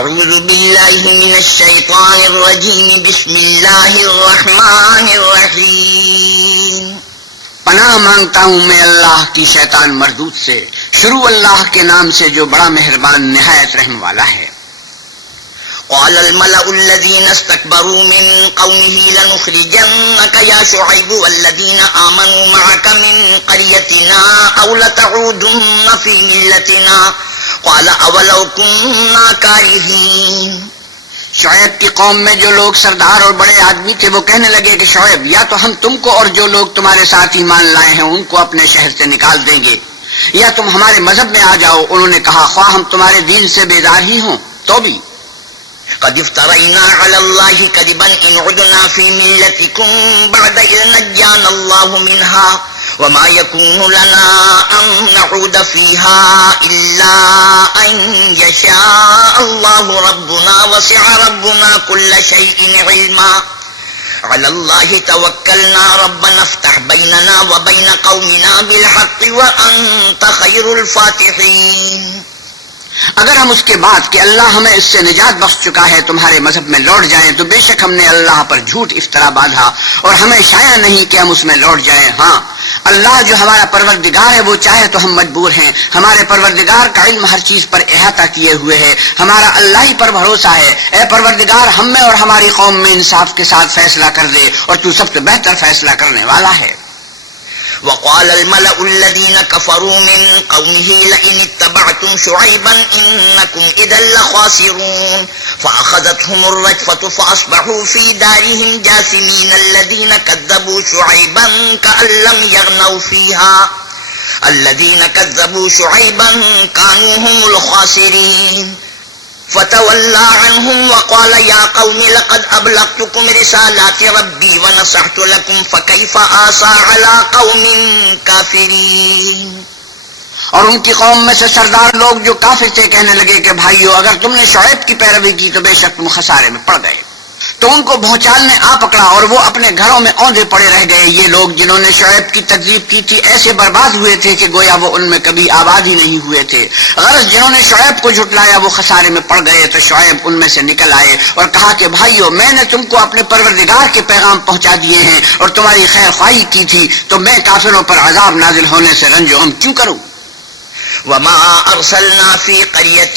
اعوذ باللہ من الشیطان الرجیم بسم اللہ الرحمن الرحیم پناہ مانگتا ہوں میں اللہ کی شیطان مردود سے، شروع اللہ کے نام سے جو بڑا مہربان نہایت رحم والا ہے۔ قال الملأ الذين استكبروا من قومه لنخرجنك يا شعيب والذين آمنوا معك من قريتنا أو لتعودن في ملتنا قال أولو كنا كارهين۔ شعیب کی قوم میں جو لوگ سردار اور بڑے آدمی تھے وہ کہنے لگے کہ شعیب یا تو ہم تم کو اور جو لوگ تمہارے ساتھ ایمان لائے ہیں ان کو اپنے شہر سے نکال دیں گے، یا تم ہمارے مذہب میں آ جاؤ۔ انہوں نے کہا خواہ ہم تمہارے دین سے بیدار ہی ہوں تو بھی قد افترينا على الله كذبا إن عدنا في ملتكم بعد إذ نجانا الله منها وما يكون لنا أن نعود فيها إلا أن يشاء الله ربنا وسع ربنا كل شيء علما على الله توكلنا ربنا افتح بيننا وبين قومنا بالحق وأنت خير الفاتحين۔ اگر ہم اس کے بعد کہ اللہ ہمیں اس سے نجات بخش چکا ہے تمہارے مذہب میں لوٹ جائیں تو بے شک ہم نے اللہ پر جھوٹ افطرا باندھا اور ہمیں شایع نہیں کہ ہم اس میں لوٹ جائیں۔ ہاں اللہ جو ہمارا پروردگار ہے وہ چاہے تو ہم مجبور ہیں، ہمارے پروردگار کا علم ہر چیز پر احاطہ کیے ہوئے ہے، ہمارا اللہ ہی پر بھروسہ ہے۔ اے پروردگار ہم میں اور ہماری قوم میں انصاف کے ساتھ فیصلہ کر دے اور تو سب سے بہتر فیصلہ کرنے والا ہے۔ وقال الملأ الذين كفروا من قومه لئن اتبعتم شعيبا إنكم إذا لخاسرون فأخذتهم الرجفة فأصبحوا في دارهم جاثمين الذين كذبوا شعيبا كأن لم يغنوا فيها الذين كذبوا شعيبا كانوا هم الخاسرين فتولى عنهم وقال يا قوم لقد أبلغتكم رسالات ربي ونصحت لكم فكيف آسى على قوم كافرين۔ اور ان کی قوم میں سے سردار لوگ جو کافر تھے کہنے لگے کہ بھائیو اگر تم نے شعیب کی پیروی کی تو بے شک تم خسارے میں پڑ گئے۔ تو ان کو بھونچال نے آ پکڑا اور وہ اپنے گھروں میں اوندھے پڑے رہ گئے۔ یہ لوگ جنہوں نے شعیب کی تکذیب کی تھی ایسے برباد ہوئے تھے کہ گویا وہ ان میں کبھی آباد ہی نہیں ہوئے تھے۔ غرض جنہوں نے شعیب کو جھٹلایا وہ خسارے میں پڑ گئے۔ تو شعیب ان میں سے نکل آئے اور کہا کہ بھائیو میں نے تم کو اپنے پروردگار کے پیغام پہنچا دیے ہیں اور تمہاری خیر خواہی کی تھی، تو میں کافروں پر عذاب نازل ہونے سے رنج و غم کیوں کروں؟ وما أرسلنا في قرية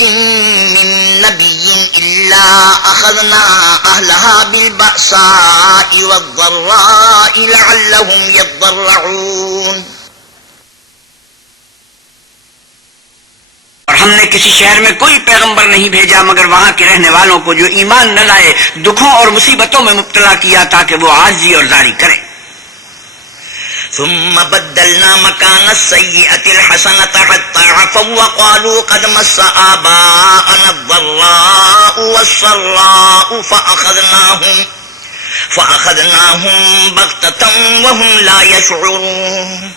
من نبي إلا أخذنا أهلها بالبأساء والضراء لعلهم يضرعون۔ اور ہم نے کسی شہر میں کوئی پیغمبر نہیں بھیجا مگر وہاں کے رہنے والوں کو جو ایمان نہ لائے دکھوں اور مصیبتوں میں مبتلا کیا تاکہ وہ عاجزی اور زاری کریں۔ ثم بدلنا مكان السيئة الحسنة حتى عفوا وقالوا قد مس آباءنا الضراء والسراء فأخذناهم بغتة وهم لا يشعرون۔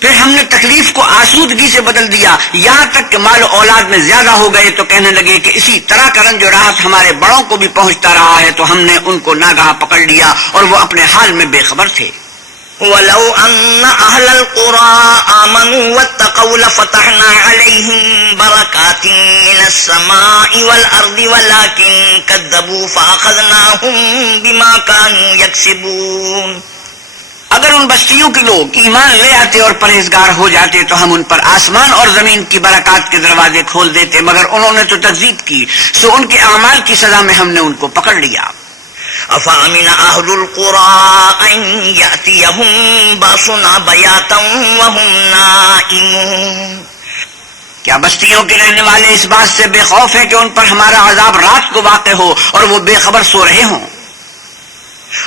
پھر ہم نے تکلیف کو آسودگی سے بدل دیا یہاں تک کہ مال و اولاد میں زیادہ ہو گئے تو کہنے لگے کہ اسی طرح کا رنج و راحت ہمارے بڑوں کو بھی پہنچتا رہا ہے، تو ہم نے ان کو ناگہاں پکڑ لیا اور وہ اپنے حال میں بے خبر تھے۔ وَلَوْ أَنَّ أَهْلَ الْقُرَىٰ آمَنُوا وَاتَّقَوْا لَفَتَحْنَا عَلَيْهِمْ بَرَكَاتٍ مِّنَ السَّمَاءِ وَالْأَرْضِ وَلَٰكِن كَذَّبُوا فَأَخَذْنَاهُم بِمَا كَانُوا يَكْسِبُونَ۔ اگر ان بستیوں کے لوگ ایمان لے آتے اور پرہیزگار ہو جاتے تو ہم ان پر آسمان اور زمین کی برکات کے دروازے کھول دیتے، مگر انہوں نے تو تکذیب کی، سو ان کے اعمال کی سزا میں ہم نے ان کو پکڑ لیا۔ أَفَأَمِنَ أَهْلُ الْقُرَىٰ أَن يَأْتِيَهُم بَأْسُنَا بَيَاتًا وَهُمْ نَائِمُونَ۔ کیا بستیوں کے رہنے والے اس بات سے بے خوف ہیں کہ ان پر ہمارا عذاب رات کو واقع ہو اور وہ بے خبر سو رہے ہوں؟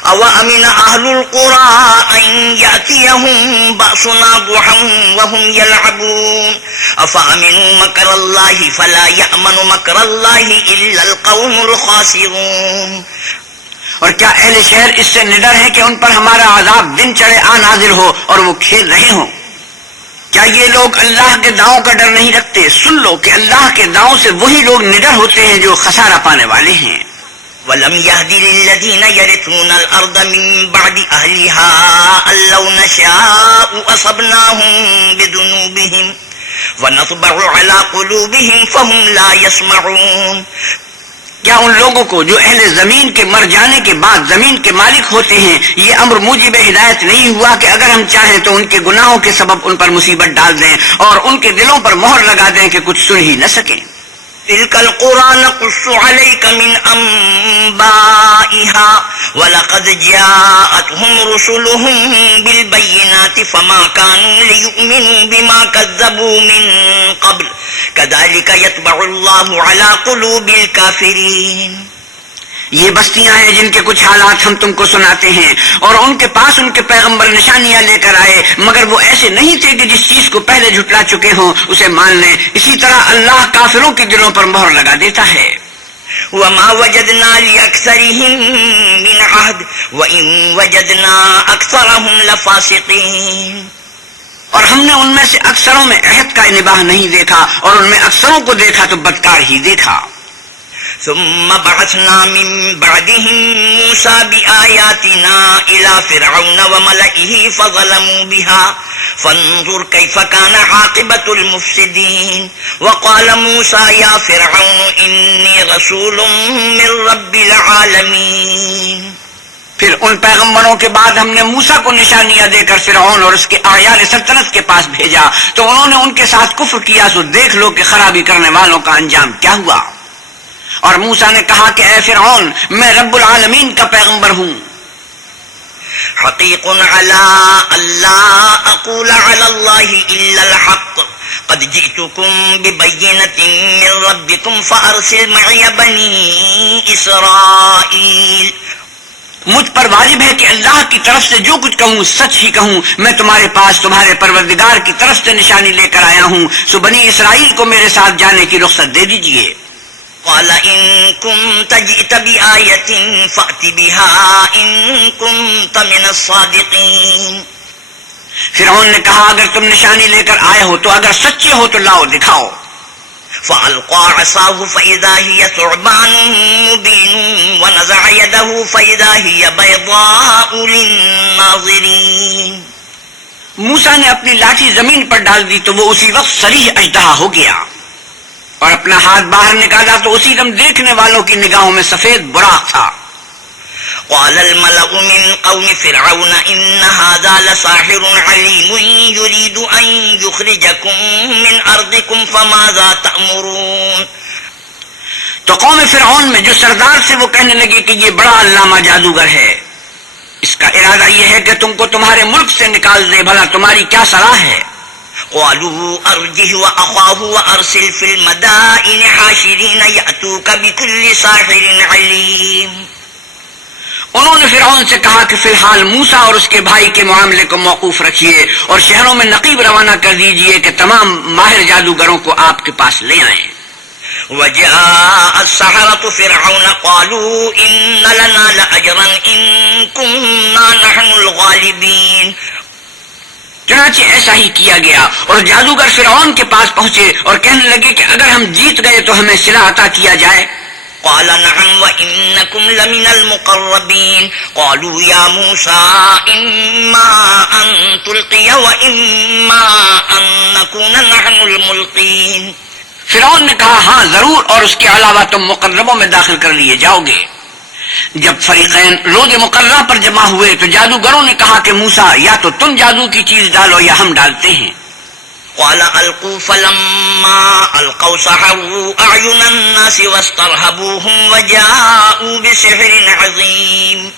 أَوَأَمِنَ أَهْلُ الْقُرَىٰ أَن يَأْتِيَهُم بَأْسُنَا ضُحًى وَهُمْ يَلْعَبُونَ أَفَأَمِنُوا مَكْرَ اللَّهِ فَلَا يَأْمَنُ مَكْرَ اللَّهِ إِلَّا الْقَوْمُ الْخَاسِرُونَ۔ اور کیا اہل شہر اس سے نڈر ہے کہ ان پر ہمارا عذاب دن چڑھے آ نازل ہو اور وہ کھیل رہے ہوں؟ کیا یہ لوگ اللہ کے داؤں کا ڈر نہیں رکھتے؟ سن لو کہ اللہ کے داؤں سے وہی لوگ نڈر ہوتے ہیں جو خسارہ پانے والے ہیں۔ وَلَمْ يَهْدِ لِلَّذِينَ يَرِثُونَ الْأَرْضَ مِن بَعْدِ أَهْلِهَا أَن لَّوْ نَشَاءُ أَصَبْنَاهُم بِذُنُوبِهِمْ وَنَطْبَعُ عَلَىٰ قُلُوبِهِمْ فَهُمْ لَا يَسْمَعُونَ۔ کیا ان لوگوں کو جو اہل زمین کے مر جانے کے بعد زمین کے مالک ہوتے ہیں یہ امر موجب ہدایت نہیں ہوا کہ اگر ہم چاہیں تو ان کے گناہوں کے سبب ان پر مصیبت ڈال دیں اور ان کے دلوں پر مہر لگا دیں کہ کچھ سن ہی نہ سکیں؟ تلك القرى نقص عليك من أنبائها ولقد جاءتهم رسلهم بالبينات فما كانوا ليؤمنوا بما كذبوا من قبل كذلك يطبع الله على قلوب الكافرين. یہ بستیاں ہیں جن کے کچھ حالات ہم تم کو سناتے ہیں اور ان کے پاس ان کے پیغمبر نشانیاں لے کر آئے مگر وہ ایسے نہیں تھے کہ جس چیز کو پہلے جھٹلا چکے ہوں اسے مان لیں. اسی طرح اللہ کافروں کے دلوں پر مہر لگا دیتا ہے. وما وجدنا لأكثرهم من عهد وإن وجدنا أكثرهم لفاسقين. اور ہم نے ان میں سے اکثروں میں عہد کا نباہ نہیں دیکھا اور ان میں اکثروں کو دیکھا تو بدکار ہی دیکھا. ثم بعثنا من بعدهم موسى بآياتنا إلى فرعون وملئه فظلموا بها فانظر كيف كان عاقبة المفسدين. وقال موسى يا فرعون إني رسول من رب العالمين. پھر ان پیغمبروں کے بعد ہم نے موسیٰ کو نشانیاں دے کر فرعون اور اس کے اعیان سلطنت کے پاس بھیجا تو انہوں نے ان کے ساتھ کفر کیا تو دیکھ لو کہ خرابی کرنے والوں کا انجام کیا ہوا. اور موسیٰ نے کہا کہ اے فرعون میں رب العالمین کا پیغمبر ہوں. حقیق علی اللہ اقول علی اللہ الا الحق قد جئتکم ببینۃ من ربکم فارسل معی بنی اسرائیل. مجھ پر واجب ہے کہ اللہ کی طرف سے جو کچھ کہوں سچ ہی کہوں. میں تمہارے پاس تمہارے پروردگار کی طرف سے نشانی لے کر آیا ہوں سو بنی اسرائیل کو میرے ساتھ جانے کی رخصت دے دیجئے. قال إن كنت جئت بآية فأت بها إن كنت من الصادقين. فرعون نے کہا اگر تم نشانی لے کر آئے ہو تو اگر سچے ہو تو لاؤ دکھاؤ. فألقى عصاه فإذا هي ثعبان مبين ونزع يده فإذا هي بيضاء للناظرين. موسیٰ نے اپنی لاٹھی زمین پر ڈال دی تو وہ اسی وقت صریح اژدہا ہو گیا اور اپنا ہاتھ باہر نکالا تو اسی دم دیکھنے والوں کی نگاہوں میں سفید براق تھا. قال الملأ من قوم فرعون إن هذا لساحر عليم يريد أن يخرجكم من أرضكم فماذا تأمرون. تو قوم فرعون میں جو سردار سے وہ کہنے لگے کہ یہ بڑا علامہ جادوگر ہے اس کا ارادہ یہ ہے کہ تم کو تمہارے ملک سے نکال دے بھلا تمہاری کیا صلاح ہے. قالوا أرجه وأخاه وأرسل في المدائن حاشرين يأتوك بكل ساحر عليم. انہوں نے فرعون سے کہا کہ فی الحال موسیٰ اور اس کے بھائی کے معاملے کو موقوف رکھیے اور شہروں میں نقیب روانہ کر دیجئے کہ تمام ماہر جادوگروں کو آپ کے پاس لے آئیں. وجاء السحرة فرعون قالوا إن لنا لأجرا إن كنا نحن الغالبين. چنانچہ ایسا ہی کیا گیا اور جادوگر فرعون کے پاس پہنچے اور کہنے لگے کہ اگر ہم جیت گئے تو ہمیں صلہ عطا کیا جائے. قال نعم وإنكم لمن المقربين. قالوا يا موسى إما أن تلقي وإما أن نكون نحن الملقين. فرعون نے کہا ہاں ضرور اور اس کے علاوہ تم مقربوں میں داخل کر لیے جاؤ گے. جب فریقین رود مقررہ پر جمع ہوئے تو جادوگروں نے کہا کہ موسیٰ یا تو تم جادو کی چیز ڈالو یا ہم ڈالتے ہیں. قال ألقوا فلما ألقوا سحروا أعين الناس واسترهبوهم وجاءوا بسحر عظيم.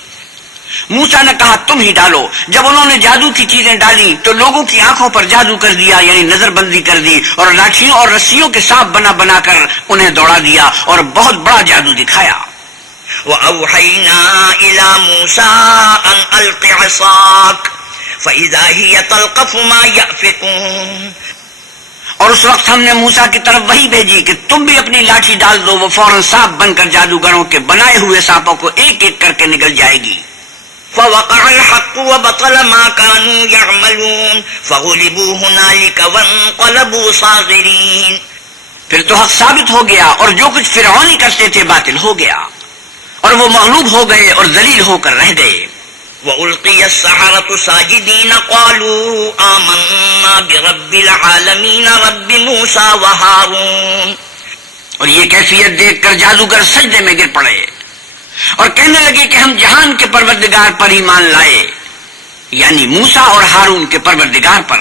موسیٰ نے کہا تم ہی ڈالو. جب انہوں نے جادو کی چیزیں ڈالی تو لوگوں کی آنکھوں پر جادو کر دیا یعنی نظر بندی کر دی اور لاٹھیوں اور رسیوں کے سانپ بنا بنا کر انہیں دوڑا دیا اور بہت بڑا جادو دکھایا. وأوحينا إلى موسى أن ألق عصاك فإذا هي تلقف ما يأفكون. اور اس وقت ہم نے موسیٰ کی طرف وحی بھیجی کہ تم بھی اپنی لاٹھی ڈال دو. وہ فوراً سانپ بن کر جادوگروں کے بنائے ہوئے سانپوں کو ایک ایک کر کے نگل جائے گی. فوقع الحق وبطل ما كانوا يعملون فغلبوا هنالك وانقلبوا صاغرين. پھر تو حق ثابت ہو گیا اور جو کچھ فرعونی کرتے تھے باطل ہو گیا اور وہ مغلوب ہو گئے اور ذلیل ہو کر رہ گئے. وَأُلْقِيَ السَّحَرَةُ سَاجِدِينَ قَالُوا آمَنَّا بِرَبِّ الْعَالَمِينَ رَبِّ مُوسَى وَهَارُونَ. اور یہ کیفیت دیکھ کر جادوگر سجدے میں گر پڑے اور کہنے لگے کہ ہم جہان کے پروردگار پر ایمان لائے، یعنی موسیٰ اور ہارون کے پروردگار پر۔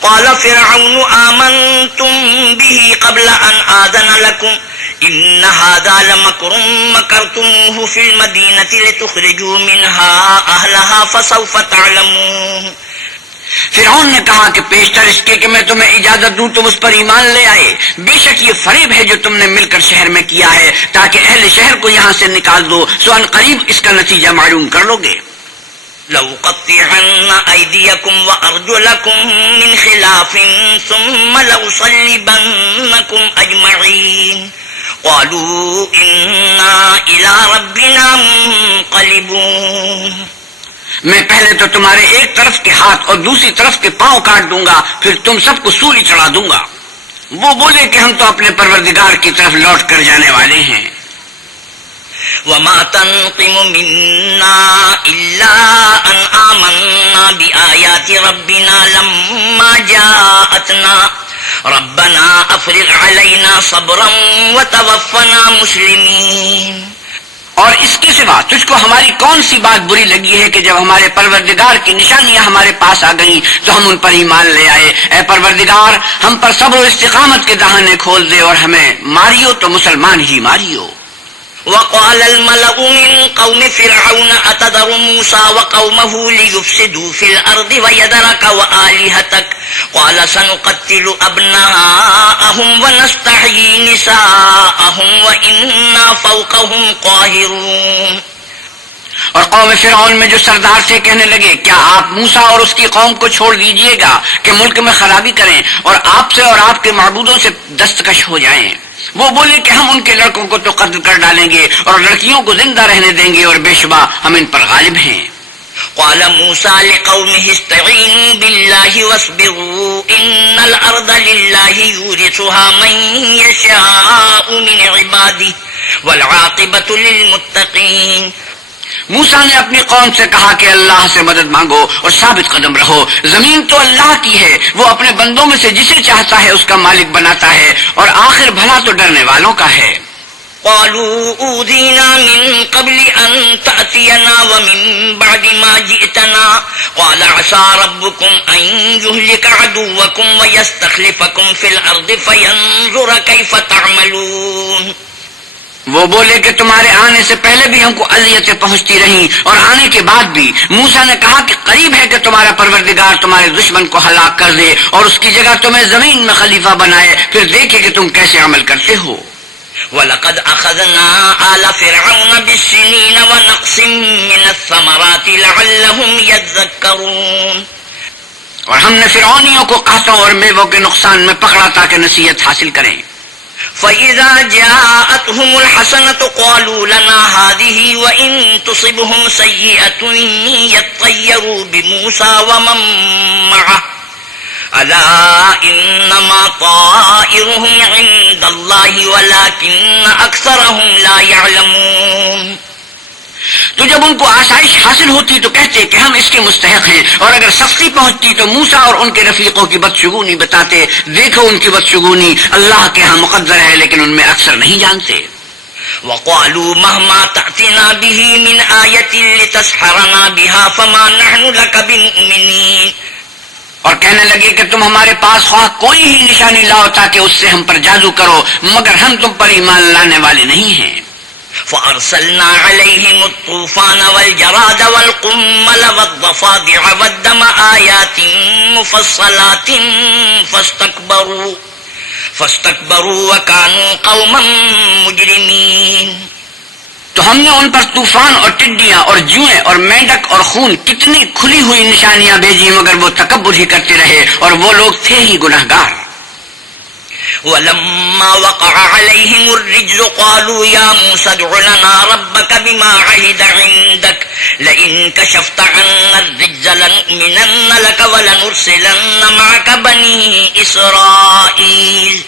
قال فرعون آمنتم به قبل ان آذن لكم ان هذا لمكر مكرتموه في المدينة لتخرجوا منها اهلها فسوف تعلمون۔ فرعون نے کہا کہ پیشتر اس کے کہ میں تمہیں اجازت دوں تم اس پر ایمان لے آئے، بے شک یہ فریب ہے جو تم نے مل کر شہر میں کیا ہے تاکہ اہل شہر کو یہاں سے نکال دو، سو ان قریب اس کا نتیجہ معلوم کر لو گے۔ لَأُقَطِّعَنَّ أَيْدِيَكُمْ وَأَرْجُلَكُمْ مِنْ خِلَافٍ ثُمَّ لَأُصَلِّبَنَّكُمْ أَجْمَعِينَ قَالُوا إِنَّا إِلَى رَبِّنَا مُنْقَلِبُونَ۔ میں پہلے تو تمہارے ایک طرف کے ہاتھ اور دوسری طرف کے پاؤں کاٹ دوں گا، پھر تم سب کو سولی چڑھا دوں گا۔ وہ بولے کہ ہم تو اپنے پروردگار کی طرف لوٹ کر جانے والے ہیں۔ وَمَا تَنْقِمُ مِنَّا إِلَّا أَنْ آمَنَّا بِآيَاتِ رَبِّنَا لَمَّا جَاءَتْنَا رَبَّنَا أَفْرِغْ عَلَيْنَا صَبْرًا وَتَوَفَّنَا مُسْلِمِينَ۔ اور اس کے سوا تجھ کو ہماری کون سی بات بری لگی ہے کہ جب ہمارے پروردگار کی نشانیاں ہمارے پاس آ گئیں تو ہم ان پر ایمان لے آئے؟ اے پروردگار، ہم پر صبر و استقامت کے دہانے کھول دے اور ہمیں ماریو تو مسلمان ہی ماریو۔ وقال الملأ من قوم فرعون أتذر موسى وقومه ليفسدوا في الأرض ويذرك وآلهتك قال سنقتل أبناءهم ونستحيي نساءهم وإنا فوقهم قاهرون۔ اور قوم فرعون میں جو سردار تھے کہنے لگے کیا آپ موسیٰ اور اس کی قوم کو چھوڑ دیجئے گا کہ ملک میں خرابی کریں اور آپ سے اور آپ کے معبودوں سے دستکش ہو جائیں؟ وہ بولے کہ ہم ان کے لڑکوں کو تو قتل کر ڈالیں گے اور لڑکیوں کو زندہ رہنے دیں گے اور بے شبہ ہم ان پر غالب ہیں۔ قال موسى لقومه استعينوا بالله واصبروا إن الأرض لله يورثها من يشاء من عباده والعاقبة للمتقين۔ موسیٰ نے اپنی قوم سے کہا کہ اللہ سے مدد مانگو اور ثابت قدم رہو، زمین تو اللہ کی ہے، وہ اپنے بندوں میں سے جسے چاہتا ہے اس کا مالک بناتا ہے اور آخر بھلا تو ڈرنے والوں کا ہے۔ قالوا أوذينا من قبل أن تأتينا ومن بعد ما جئتنا قال عسى ربكم أن يهلك عدوكم ويستخلفكم في الأرض فينظر كيف تعملون۔ وہ بولے کہ تمہارے آنے سے پہلے بھی ہم کو اذیتیں پہنچتی رہیں اور آنے کے بعد بھی۔ موسیٰ نے کہا کہ قریب ہے کہ تمہارا پروردگار تمہارے دشمن کو ہلاک کر دے اور اس کی جگہ تمہیں زمین میں خلیفہ بنائے، پھر دیکھے کہ تم کیسے عمل کرتے ہو۔ وَلَقَدْ أَخَذْنَا آلَ فِرْعَوْنَ بِالسِّنِينَ وَنَقْصٍ مِّنَ الثَّمَرَاتِ لَعَلَّهُمْ يَذَّكَّرُونَ۔ اور ہم نے فرعونیوں کو قحطوں اور میووں کے نقصان میں پکڑا تاکہ نصیحت حاصل کریں۔ فَإِذَا جَاءَتْهُمُ الْحَسَنَةُ قَالُوا لَنَا هَٰذِهِ وَإِن تُصِبْهُمْ سَيِّئَةٌ يَطَّيَّرُوا بِمُوسَىٰ وَمَن مَّعَهُ أَلَا إِنَّمَا طَائِرُهُمْ عِندَ اللَّهِ وَلَٰكِنَّ أَكْثَرَهُمْ لَا يَعْلَمُونَ۔ تو جب ان کو آسائش حاصل ہوتی تو کہتے کہ ہم اس کے مستحق ہیں، اور اگر سختی پہنچتی تو موسیٰ اور ان کے رفیقوں کی بدشگونی بتاتے، دیکھو ان کی بدشگونی اللہ کے ہاں مقدر ہے لیکن ان میں اکثر نہیں جانتے۔ وَقَالُوا مَهْمَا تَأْتِنَا بِهِ مِنْ آيَةٍ لِتَسْحَرَنَا بِهَا فَمَا نَحْنُ لَكَ بِمُؤْمِنِينَ۔ اور کہنے لگے کہ تم ہمارے پاس خواہ کوئی ہی نشانی لاؤ تاکہ اس سے ہم پر جادو کرو، مگر ہم تم پر ایمان لانے والے نہیں ہیں۔ فَأَرْسَلْنَا عَلَيْهِمُ الطُّوفَانَ وَالْجَرَادَ وَالْقُمَّلَ وَالضَّفَادِعَ وَالدَّمَ آيَاتٍ مُفَصَّلَاتٍ فَاسْتَكْبَرُوا وَكَانُوا قَوْمًا مُجْرِمِينَ۔ تو ہم نے ان پر طوفان اور ٹڈیاں اور جوئیں اور مینڈک اور خون کتنی کھلی ہوئی نشانیاں بھیجی، مگر وہ تکبر ہی کرتے رہے اور وہ لوگ تھے ہی گنہگار۔ وَلَمَّا وَقَعَ عَلَيْهِمُ الرِّجْزُ قَالُوا يَا مُوسَى ادْعُ لَنَا رَبَّكَ بِمَا عَهِدَ عِندَكَ لَئِن كَشَفْتَ عَنَّا الرِّجْزَ لَنُؤْمِنَنَّ لَكَ وَلَنُرْسِلَنَّ مَعَكَ بَنِي إِسْرَائِيلَ۔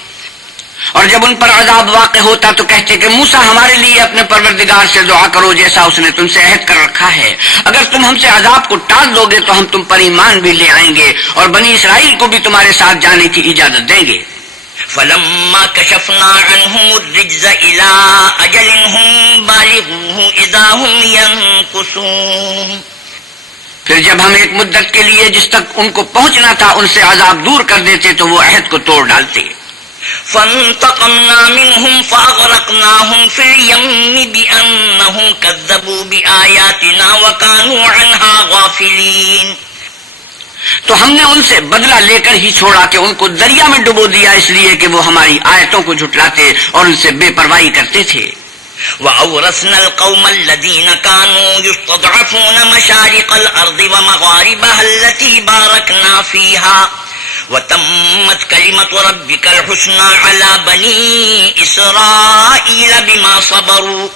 اور جب ان پر عذاب واقع ہوتا تو کہتے کہ موسیٰ ہمارے لیے اپنے پروردگار سے دعا کرو جیسا اس نے تم سے عہد کر رکھا ہے، اگر تم ہم سے عذاب کو ٹال دو گے تو ہم تم پر ایمان بھی لے آئیں گے اور بنی اسرائیل کو بھی تمہارے ساتھ جانے کی اجازت دیں گے۔ فلما كشفنا عنهم الرجز إلى أجل هم بالغوه إذا هم ينكثون. پھر جب ہم ایک مدت کے لیے جس تک ان کو پہنچنا تھا ان سے عذاب دور کر دیتے تو وہ عہد کو توڑ ڈالتے. فانتقمنا منهم فأغرقناهم في اليم بأنهم كذبوا بآياتنا وكانوا عنها غافلين. تو ہم نے ان سے بدلہ لے کر ہی چھوڑا کہ ان کو دریا میں ڈبو دیا اس لیے کہ وہ ہماری آیتوں کو جھٹلاتے اور ان سے بے پرواہی کرتے تھے. وَأَوْرَثْنَا الْقَوْمَ الَّذِينَ كَانُوا يُسْتَضْعَفُونَ مَشَارِقَ الْأَرْضِ وَمَغَارِبَهَا الَّتِي بَارَكْنَا فِيهَا وَتَمَّتْ كَلِمَةُ رَبِّكَ الْحُسْنَى عَلَى بَنِي إِسْرَائِيلَ بِمَا صَبَرُوا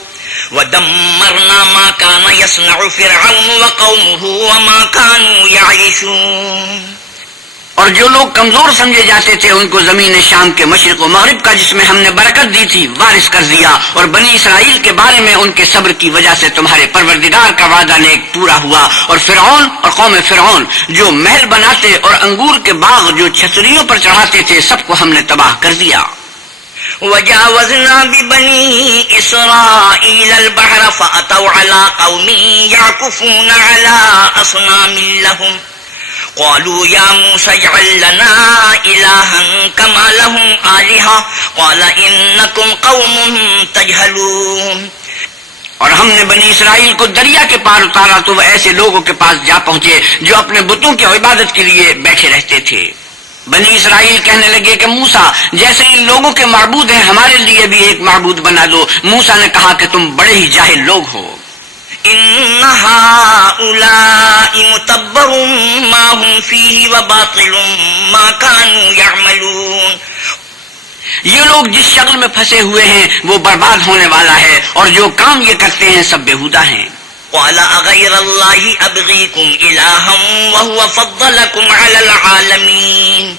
وَدَمَّرْنَا مَا كَانَ يَصْنَعُ فِرْعَوْنُ وَقَوْمُهُ وَمَا كَانُوا يَعْرِشُونَ. اور جو لوگ کمزور سمجھے جاتے تھے ان کو زمین شام کے مشرق و مغرب کا جس میں ہم نے برکت دی تھی وارث کر دیا. اور بنی اسرائیل کے بارے میں ان کے صبر کی وجہ سے تمہارے پروردگار کا وعدہ نیک پورا ہوا. اور فرعون اور قوم فرعون جو محل بناتے اور انگور کے باغ جو چھتریوں پر چڑھاتے تھے سب کو ہم نے تباہ کر دیا. وَجَاوَزْنَا بِبَنِي إِسْرَائِيلَ الْبَحْرَ فَأَتَوْا عَلَىٰ قَوْمٍ يَعْكُفُونَ عَلَىٰ أَصْنَامٍ لَهُمْ قالوا يا موسى اجعل لنا إلها كما لهم آلهة قال إنكم قوم تجهلون. اور ہم نے بنی اسرائیل کو دریا کے پار اتارا تو وہ ایسے لوگوں کے پاس جا پہنچے جو اپنے بتوں کی عبادت کے لیے بیٹھے رہتے تھے. بنی اسرائیل کہنے لگے کہ موسیٰ جیسے ان لوگوں کے معبود ہیں ہمارے لیے بھی ایک معبود بنا دو. موسیٰ نے کہا کہ تم بڑے ہی جاہل لوگ ہو. إن هؤلاء متبر ما هم فيه وباطل ما كانوا يعملون. یہ لوگ جس شکل میں پھنسے ہوئے ہیں وہ برباد ہونے والا ہے اور جو کام یہ کرتے ہیں سب بےہودہ ہیں. قال أغير الله أبغيكم إلها وهو فضلكم على العالمين.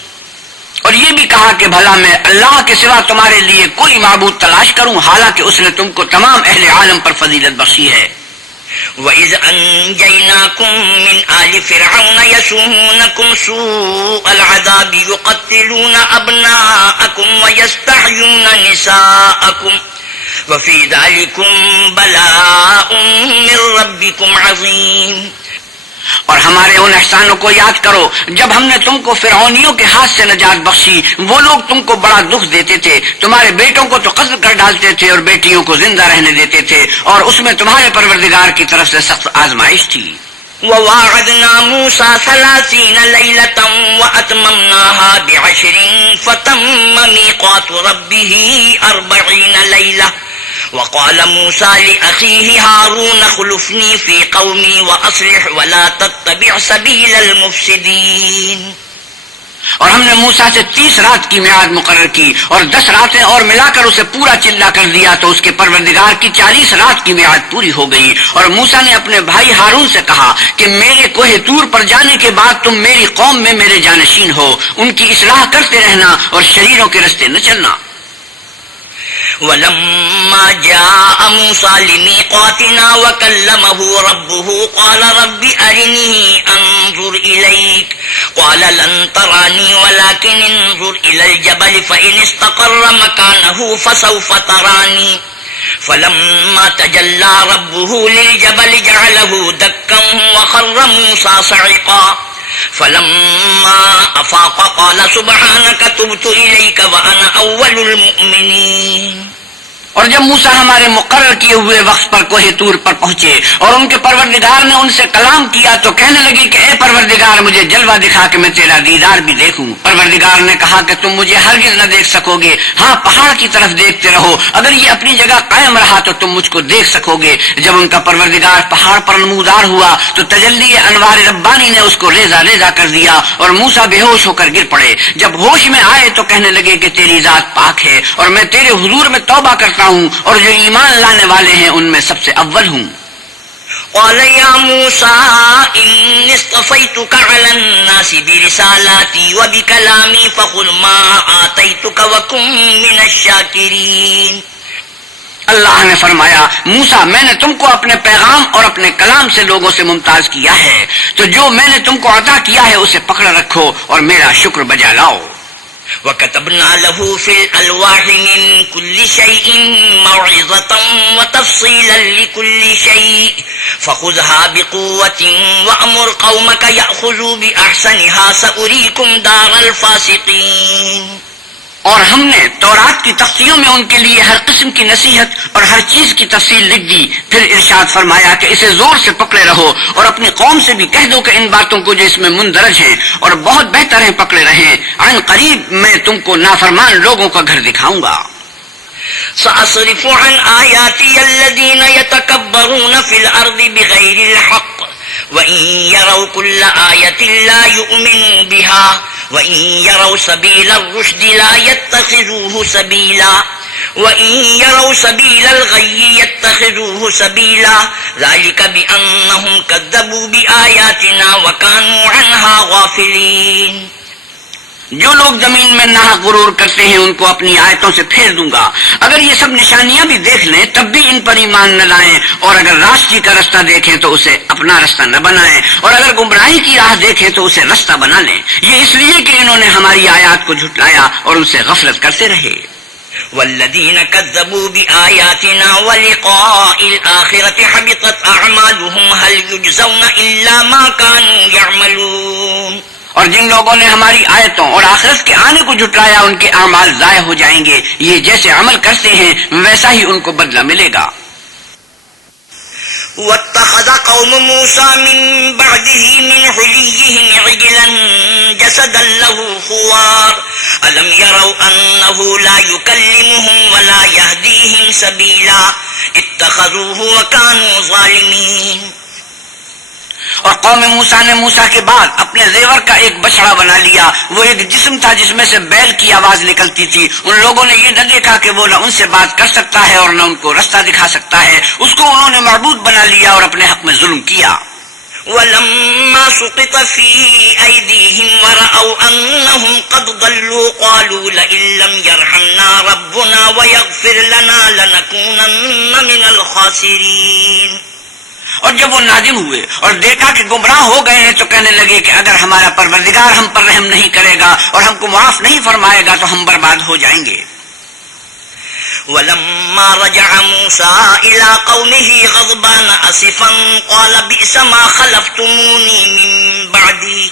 اور یہ بھی کہا کہ بھلا میں اللہ کے سوا تمہارے لیے کوئی معبود تلاش کروں حالانکہ اس نے تم کو تمام اہل عالم پر فضیلت بخشی ہے. وَإِذْ أَنْجَيْنَاكُمْ مِنْ آلِ فِرْعَوْنَ يَسُومُونَكُمْ سُوءَ الْعَذَابِ يُقَتِّلُونَ أَبْنَاءَكُمْ وَيَسْتَحْيُونَ نِسَاءَكُمْ وَفِي ذَلِكُمْ بَلَاءٌ مِّن رَّبِّكُمْ عَظِيمٌ. اور ہمارے ان احسانوں کو یاد کرو جب ہم نے تم کو فرعونیوں کے ہاتھ سے نجات بخشی. وہ لوگ تم کو بڑا دکھ دیتے تھے. تمہارے بیٹوں کو تو قتل کر ڈالتے تھے اور بیٹیوں کو زندہ رہنے دیتے تھے اور اس میں تمہارے پروردگار کی طرف سے سخت آزمائش تھی. وَوَاعَدْنَا مُوسَىٰ 30 لَيْلَةً وَأَتْمَمْنَاهَا ب10 فَتَمَّ مِيقَاتُ رَبِّهِ 40 لَيْلَةً. وقال موسى لأخيه هارون اخلفني في قومي وأصلح ولا تتبع سبيل المفسدين. اور ہم نے موسیٰ سے 30 رات کی میعاد مقرر کی اور 10 راتیں اور ملا کر اسے پورا چلا کر دیا تو اس کے پروردگار کی 40 رات کی میعاد پوری ہو گئی. اور موسیٰ نے اپنے بھائی ہارون سے کہا کہ میرے کوہ طور پر جانے کے بعد تم میری قوم میں میرے جانشین ہو. ان کی اصلاح کرتے رہنا اور شریروں کے رستے نہ چلنا. ولما جاء موسى لميقاتنا وكلمه ربه قال رب أرني أنظر إليك قال لن تراني ولكن انظر إلى الجبل فإن استقر مكانه فسوف تراني فلما تجلى ربه للجبل جعله دكا وخر موسى صعقا فلما أفاق قال سبحانك تبت إليك وأنا أول المؤمنين. اور جب موسیٰ ہمارے مقرر کیے ہوئے وقت پر کوہ طور پر پہنچے اور ان کے پروردگار نے ان سے کلام کیا تو کہنے لگی کہ اے پروردگار مجھے جلوہ دکھا کہ میں تیرا دیدار بھی دیکھوں. پروردگار نے کہا کہ تم مجھے ہرگز نہ دیکھ سکو گے. ہاں پہاڑ کی طرف دیکھتے رہو. اگر یہ اپنی جگہ قائم رہا تو تم مجھ کو دیکھ سکو گے. جب ان کا پروردگار پہاڑ پر نمودار ہوا تو تجلی انوار ربانی نے اس کو ریزہ ریزہ کر دیا اور موسیٰ بے ہوش ہو کر گر پڑے. جب ہوش میں آئے تو کہنے لگے کہ تیری ذات پاک ہے اور میں تیرے حضور میں توبہ کرتا ہوں اور جو ایمان لانے والے ہیں ان میں سب سے اول ہوں. قال يا موسى إني اصطفيتك على الناس برسالاتي وبكلامي فخذ ما آتيتك وكن من الشاكرين. اللہ نے فرمایا موسیٰ میں نے تم کو اپنے پیغام اور اپنے کلام سے لوگوں سے ممتاز کیا ہے تو جو میں نے تم کو عطا کیا ہے اسے پکڑ رکھو اور میرا شکر بجا لاؤ. وَكَتَبْنَا لَهُ فِي الْأَلْوَاحِ مِنْ كُلِّ شَيْءٍ مَوْعِظَةً وَتَفْصِيلًا لِكُلِّ شَيْءٍ فَخُذْهَا بِقُوَّةٍ وَأْمُرْ قَوْمَكَ يَأْخُذُوا بِأَحْسَنِهَا سَأُرِيكُمْ دَارَ الْفَاسِقِينَ۔ اور ہم نے تورات کی تختیوں میں ان کے لیے ہر قسم کی نصیحت اور ہر چیز کی تفصیل لکھ دی۔ پھر ارشاد فرمایا کہ اسے زور سے پکڑے رہو اور اپنی قوم سے بھی کہہ دو کہ ان باتوں کو جو اس میں مندرج ہیں اور بہت بہتر ہیں پکڑے رہیں، عن قریب میں تم کو نافرمان لوگوں کا گھر دکھاؤں گا۔ سأصرف عن آياتي الذين يتكبرون في الأرض بغير الحق وإن يروا كل آية لا يؤمنوا بها وإن يروا سبيل الرشد لا يتخذوه سبيلا وإن يروا سبيل الغي يتخذوه سبيلا ذلك بأنهم كذبوا بآياتنا وكانوا عنها غافلين۔ جو لوگ زمین میں ناحق غرور کرتے ہیں ان کو اپنی آیتوں سے پھیر دوں گا، اگر یہ سب نشانیاں بھی دیکھ لیں تب بھی ان پر ایمان نہ لائیں، اور اگر راستی کا رستہ دیکھیں تو اسے اپنا رستہ نہ بنائیں، اور اگر گمراہی کی راہ دیکھیں تو اسے رستہ بنا لیں۔ یہ اس لیے کہ انہوں نے ہماری آیات کو جھٹلایا اور ان سے غفلت کرتے رہے۔ والذين كذبوا بآياتنا ولقاء الآخرة حبطت أعمالهم هل يجزون إلا ما كانوا يعملون۔ اور جن لوگوں نے ہماری آیتوں اور آخرت کے آنے کو جھٹلایا ان کے اعمال ضائع ہو جائیں گے، یہ جیسے عمل کرتے ہیں ویسا ہی ان کو بدلہ ملے گا۔ واتخذ قوم موسى من بعده من حليهم عجلا جسدا له خوار ألم يروا أنه لا يكلمهم ولا يهديهم سبيلا اتخذوه وكانوا ظالمين۔ اور قوم موسیٰ نے موسیٰ کے بعد اپنے زیور کا ایک بچڑا بنا لیا، وہ ایک جسم تھا جس میں سے بیل کی آواز نکلتی تھی۔ ان لوگوں نے یہ نہ دیکھا کہ وہ نہ ان سے بات کر سکتا ہے اور نہ ان کو رستہ دکھا سکتا ہے، اس کو انہوں نے معبود بنا لیا اور اپنے حق میں ظلم کیا۔ وَلَمَّا سُقِطَ فِي أَيْدِيهِمْ وَرَأَوْا أَنَّهُمْ قَدْ ضَلُّوا قَالُوا لَئِن لَّمْ يَرْحَمْنَا رَبُّنَا وَيَغْفِرْ لَنَا لَنَكُونَنَّ مِنَ الْخَاسِرِينَ۔ اور جب وہ نادم ہوئے اور دیکھا کہ گمراہ ہو گئے ہیں تو کہنے لگے کہ اگر ہمارا پروردگار ہم پر رحم نہیں کرے گا اور ہم کو معاف نہیں فرمائے گا تو ہم برباد ہو جائیں گے۔ وَلَمَّا رَجَعَ مُوسَىٰ إِلَىٰ قَوْمِهِ غَضْبَانَ أَسِفًا قَالَ بِئْسَ مَا خَلَفْتُمُونِي مِن بَعْدِي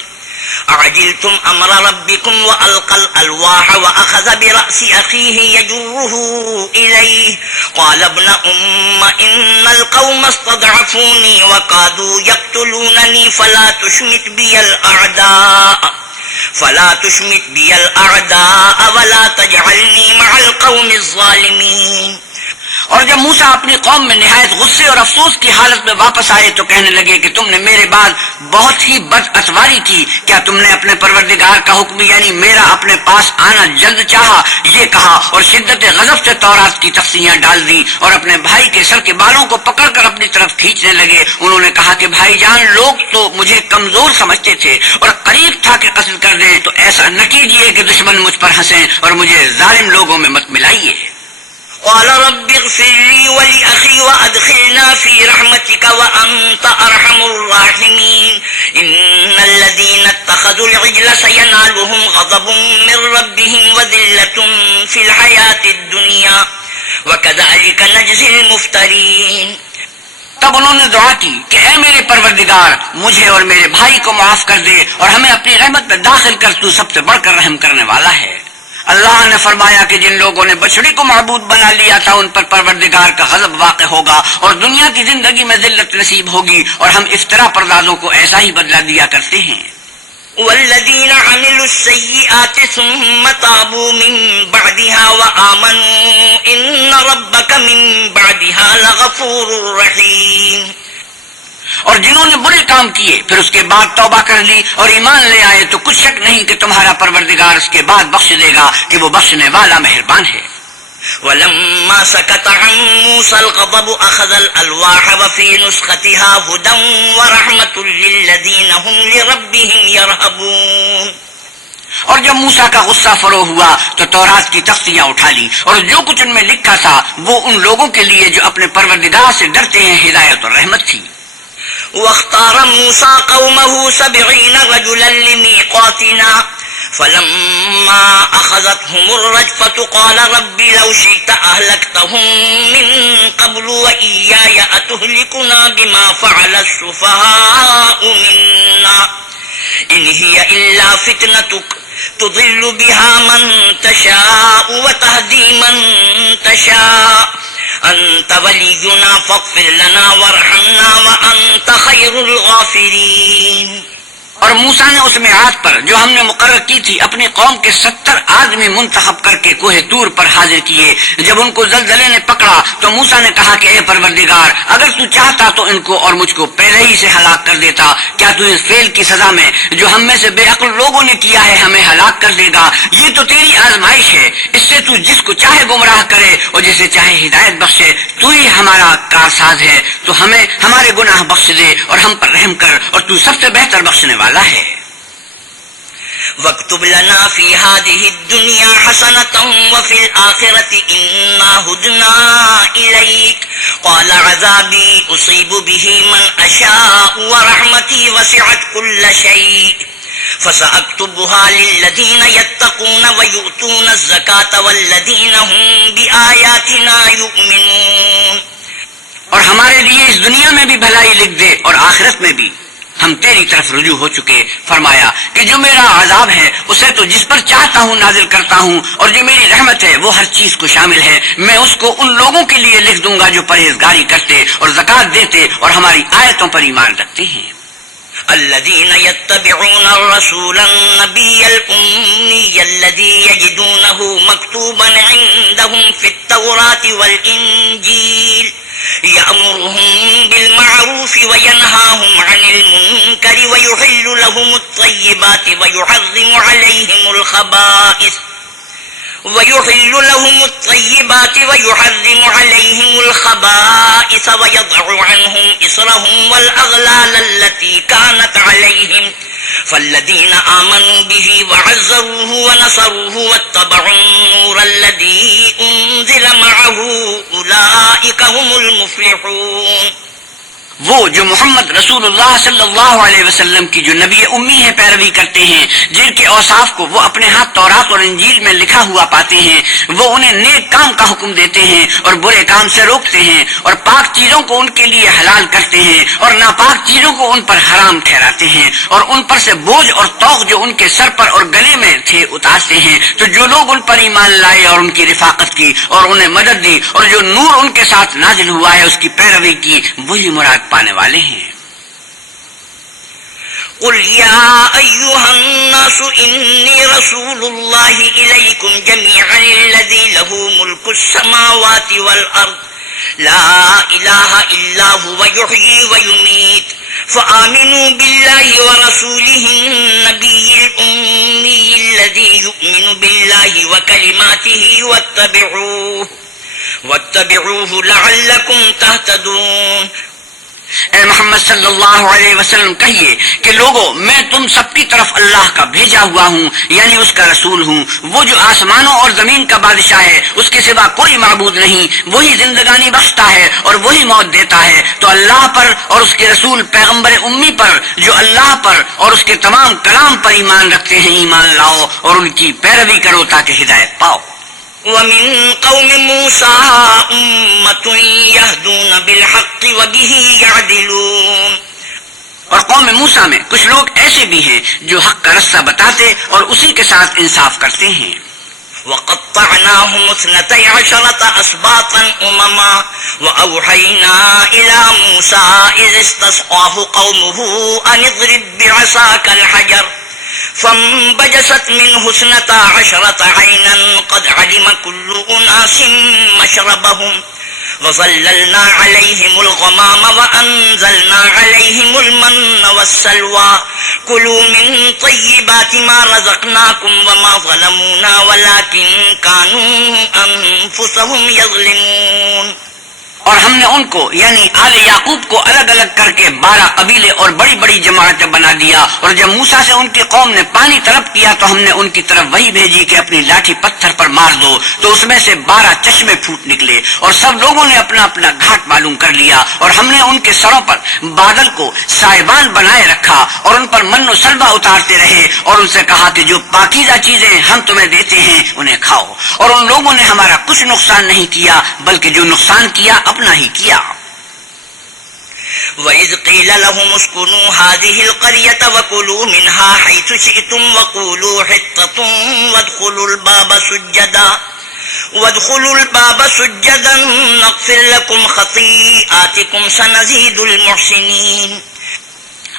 أَعَجِلْتُمْ أَمْرَ رَبِّكُمْ وَأَلْقَى الْأَلْوَاحَ وَأَخَذَ بِرَأْسِ أَخِيهِ يَجُرُّهُ إِلَيْهِ قَالَ ابْنَ أُمَّ إِنَّ الْقَوْمَ اسْتَضْعَفُونِي وَكَادُوا يَقْتُلُونَنِي فَلَا تُشْمِتْ بِيَ الْأَعْدَاءَ وَلَا تَجْعَلْنِي مَعَ الْقَوْمِ الظَّالِمِينَ۔ اور جب موسیٰ اپنی قوم میں نہایت غصے اور افسوس کی حالت میں واپس آئے تو کہنے لگے کہ تم نے میرے بعد بہت ہی بد اتواری کی، کیا تم نے اپنے پروردگار کا حکم یعنی میرا اپنے پاس آنا جلد چاہا؟ یہ کہا اور شدت غضب سے تورات کی تختیاں ڈال دی اور اپنے بھائی کے سر کے بالوں کو پکڑ کر اپنی طرف کھینچنے لگے۔ انہوں نے کہا کہ بھائی جان، لوگ تو مجھے کمزور سمجھتے تھے اور قریب تھا کہ قتل کر دیں، تو ایسا نہ کیجیے کہ دشمن مجھ پر ہنسیں اور مجھے ظالم لوگوں میں مت ملائیے۔ قال رب اغفر لي ولأخي وأدخلنا في رحمتك وأنت أرحم الراحمين إن الذين اتخذوا العجل سينالهم غضب من ربهم وذلة في الحياة الدنيا وكذلك نجزي المفترين۔ تب انہوں نے دعا کی کہ اے میرے پروردگار، مجھے اور میرے بھائی کو معاف کر دے اور ہمیں اپنی رحمت میں داخل کر، تو سب سے بڑھ کر رحم کرنے والا ہے۔ اللہ نے فرمایا کہ جن لوگوں نے بچڑی کو معبود بنا لیا تھا ان پر پروردگار کا غضب واقع ہوگا اور دنیا کی زندگی میں ذلت نصیب ہوگی، اور ہم افترا پردازوں کو ایسا ہی بدلہ دیا کرتے ہیں۔ والذین عملوا السیئات ثم تابوا من بعدها وآمنوا ان ربک من بعدها لغفور رحیم۔ اور جنہوں نے برے کام کیے پھر اس کے بعد توبہ کر لی اور ایمان لے آئے تو کچھ شک نہیں کہ تمہارا پروردگار اس کے بعد بخش دے گا کہ وہ بخشنے والا مہربان ہے۔ وَلَمَّا سَكَتَ عَن مُوسَى الْغَضَبُ أَخَذَ الْأَلْوَاحَ وَفِي نُسْخَتِهَا هُدًى وَرَحْمَةٌ لِّلَّذِينَ هُمْ لِرَبِّهِمْ يَرْهَبُونَ۔ اور جب موسیٰ کا غصہ فرو ہوا تو تورات کی تختیاں اٹھا لی اور جو کچھ ان میں لکھا تھا وہ ان لوگوں کے لیے جو اپنے پروردگار سے ڈرتے ہیں ہدایت اور رحمت تھی۔ واختار موسى قومه 70 رجلا لميقاتنا فلما أخذتهم الرجفة قال رب لو شئت أهلكتهم من قبل وإياي أتهلكنا بما فعل السفهاء منا إن هي إلا فتنتك تضل بها من تشاء وتهدي من تشاء أنت ولينا فاغفر لنا وارحمنا وأنت خير الغافرين. اور موسیٰ نے اس میعاد پر جو ہم نے مقرر کی تھی اپنی قوم کے 70 آدمی منتخب کر کے کوہ طور پر حاضر کیے. جب ان کو زلزلے نے پکڑا تو موسیٰ نے کہا کہ اے پروردگار اگر تو چاہتا تو ان کو اور مجھ کو پہلے ہی سے ہلاک کر دیتا. کیا تو اس فعل کی سزا میں جو ہم میں سے بے عقل لوگوں نے کیا ہے ہمیں ہلاک کر دے گا؟ یہ تو تیری آزمائش ہے، اس سے تو جس کو چاہے گمراہ کرے اور جسے چاہے ہدایت بخشے. تو ہی ہمارا کارساز ہے، تو ہمیں ہمارے گناہ بخش دے اور ہم پر رحم کر، اور تو سب سے بہتر بخشنے والا ہے. واكتب لنا في هذه الدنيا حسنة وفي الآخرة إنا هدنا إليك قال عذابي أصيب به من أشاء ورحمتي وسعت كل شيء فسأكتبها للذين يتقون ويؤتون الزكاة والذين هم بآياتنا يؤمنون. اور ہمارے لیے اس دنیا میں بھی بھلائی لکھ دے اور آخرت میں بھی. ہم تیری طرف رجوع ہو چکے. فرمایا کہ جو میرا عذاب ہے اسے تو جس پر چاہتا ہوں نازل کرتا ہوں، اور جو میری رحمت ہے وہ ہر چیز کو شامل ہے. میں اس کو ان لوگوں کے لیے لکھ دوں گا جو پرہیزگاری کرتے اور زکات دیتے اور ہماری آیتوں پر ایمان رکھتے ہیں. الذين يتبعون الرسول النبي الأمي الذي يجدونه مكتوبا عندهم في التوراة والإنجيل يأمرهم بالمعروف وينهاهم عن المنكر ويحل لهم الطيبات ويحرم عليهم الخبائث ويضع عنهم إصرهم والأغلال التي كانت عليهم فالذين آمنوا به وعزروه ونصروه واتبعوا النور الذي أنزل معه أولئك هم المفلحون. وہ جو محمد رسول اللہ صلی اللہ علیہ وسلم کی جو نبی امی ہے پیروی کرتے ہیں، جن کے اوصاف کو وہ اپنے ہاتھ تورات اور انجیل میں لکھا ہوا پاتے ہیں، وہ انہیں نیک کام کا حکم دیتے ہیں اور برے کام سے روکتے ہیں، اور پاک چیزوں کو ان کے لیے حلال کرتے ہیں اور ناپاک چیزوں کو ان پر حرام ٹھہراتے ہیں، اور ان پر سے بوجھ اور توق جو ان کے سر پر اور گلے میں تھے اتارتے ہیں. تو جو لوگ ان پر ایمان لائے اور ان کی رفاقت کی اور انہیں مدد دی اور جو نور ان کے ساتھ نازل ہوا ہے اس کی پیروی کی، وہی مراد پانے والے ہیں. قل يا أيها الناس إني رسول الله إليكم جميعا الذي له ملك السماوات والأرض لا إله إلا هو يحيي ويميت فآمنوا بالله ورسوله النبي الأمي الذي يؤمن بالله وكلماته واتبعوه لعلكم تهتدون. اے محمد صلی اللہ علیہ وسلم کہیے کہ لوگو میں تم سب کی طرف اللہ کا بھیجا ہوا ہوں، یعنی اس کا رسول ہوں. وہ جو آسمانوں اور زمین کا بادشاہ ہے، اس کے سوا کوئی معبود نہیں. وہی زندگانی بخشتا ہے اور وہی موت دیتا ہے. تو اللہ پر اور اس کے رسول پیغمبر امی پر جو اللہ پر اور اس کے تمام کلام پر ایمان رکھتے ہیں ایمان لاؤ اور ان کی پیروی کرو تاکہ ہدایت پاؤ. ومن قوم موسى أمة يهدون بالحق وبه يعدلون. اور قوم موسیٰ میں کچھ لوگ ایسے بھی ہیں جو حق کا رستہ بتاتے اور اسی کے ساتھ انصاف کرتے ہیں. وقطعناهم 12 أسباطا أمما وأوحينا إلى موسى إذ استسقاه قومه أن اضرب بعصاك الحجر فانبجست منه 12 عينا قد علم كل أناس مشربهم وظللنا عليهم الغمام وأنزلنا عليهم المن والسلوى كلوا من طيبات ما رزقناكم وما ظلمونا ولكن كانوا أنفسهم يظلمون. اور ہم نے ان کو یعنی آل یعقوب کو الگ الگ کر کے 12 قبیلے اور بڑی بڑی جماعتیں بنا دیا. اور جب موسیٰ سے ان کی قوم نے پانی طلب کیا تو ہم نے ان کی طرف وہی بھیجی کہ اپنی لاٹھی پتھر پر مار دو، تو اس میں سے 12 چشمے پھوٹ نکلے اور سب لوگوں نے اپنا اپنا گھاٹ معلوم کر لیا. اور ہم نے ان کے سروں پر بادل کو سائبان بنائے رکھا اور ان پر من و سلوہ اتارتے رہے اور ان سے کہا کہ جو پاکیزہ چیزیں ہم تمہیں دیتے ہیں انہیں کھاؤ. اور ان لوگوں نے ہمارا کچھ نقصان نہیں کیا بلکہ جو نقصان کیا اپنا ہی کیا. وَإِذْ قِيلَ لَهُمُ اسْكُنُوا هَٰذِهِ الْقَرْيَةَ وَكُلُوا مِنْهَا حَيْثُ شِئْتُمْ وَقُولُوا حِطَّةٌ وَادْخُلُوا الْبَابَ سُجَّدًا نَغْفِرْ لَكُمْ خَطِيئَاتِكُمْ سَنَزِيدُ الْمُحْسِنِينَ.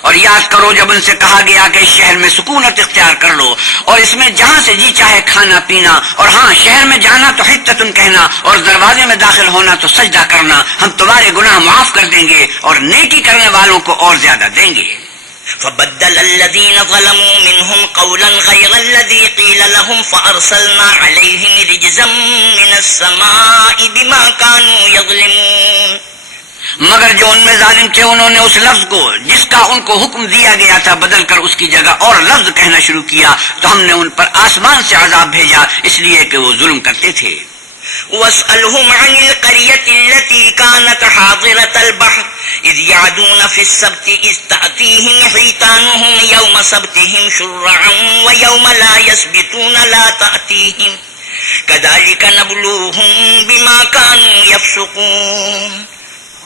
اور یاد کرو جب ان سے کہا گیا کہ اس شہر میں سکونت اختیار کر لو اور اس میں جہاں سے جی چاہے کھانا پینا، اور ہاں شہر میں جانا تو حتتن کہنا اور دروازے میں داخل ہونا تو سجدہ کرنا، ہم تمہارے گناہ معاف کر دیں گے اور نیکی کرنے والوں کو اور زیادہ دیں گے. فبدل الذين ظلموا منهم قولا غير الذي قيل لهم فأرسلنا عليهم رجزا من السماء بما كانوا يظلمون. مگر جو ان میں ظالم تھے انہوں نے اس لفظ کو جس کا ان کو حکم دیا گیا تھا بدل کر اس کی جگہ اور لفظ کہنا شروع کیا تو ہم نے ان پر آسمان سے عذاب بھیجا اس لیے کہ وہ ظلم کرتے تھے. وَاسْأَلْهُمْ عَنِ الْقَرْيَةِ الَّتِي كَانَتْ حَاضِرَةَ الْبَحْرِ إِذْ يَعْدُونَ فِي السَّبْتِ إِذْ تَأْتِيهِمْ حِيتَانُهُمْ يَوْمَ سَبْتِهِمْ شُرَّعًا وَيَوْمَ لَا يَسْبِتُونَ لَا تَأْتِيهِمْ كَذَلِكَ نَبْلُوهُمْ بِمَا كَانُوا يَفْسُقُونَ.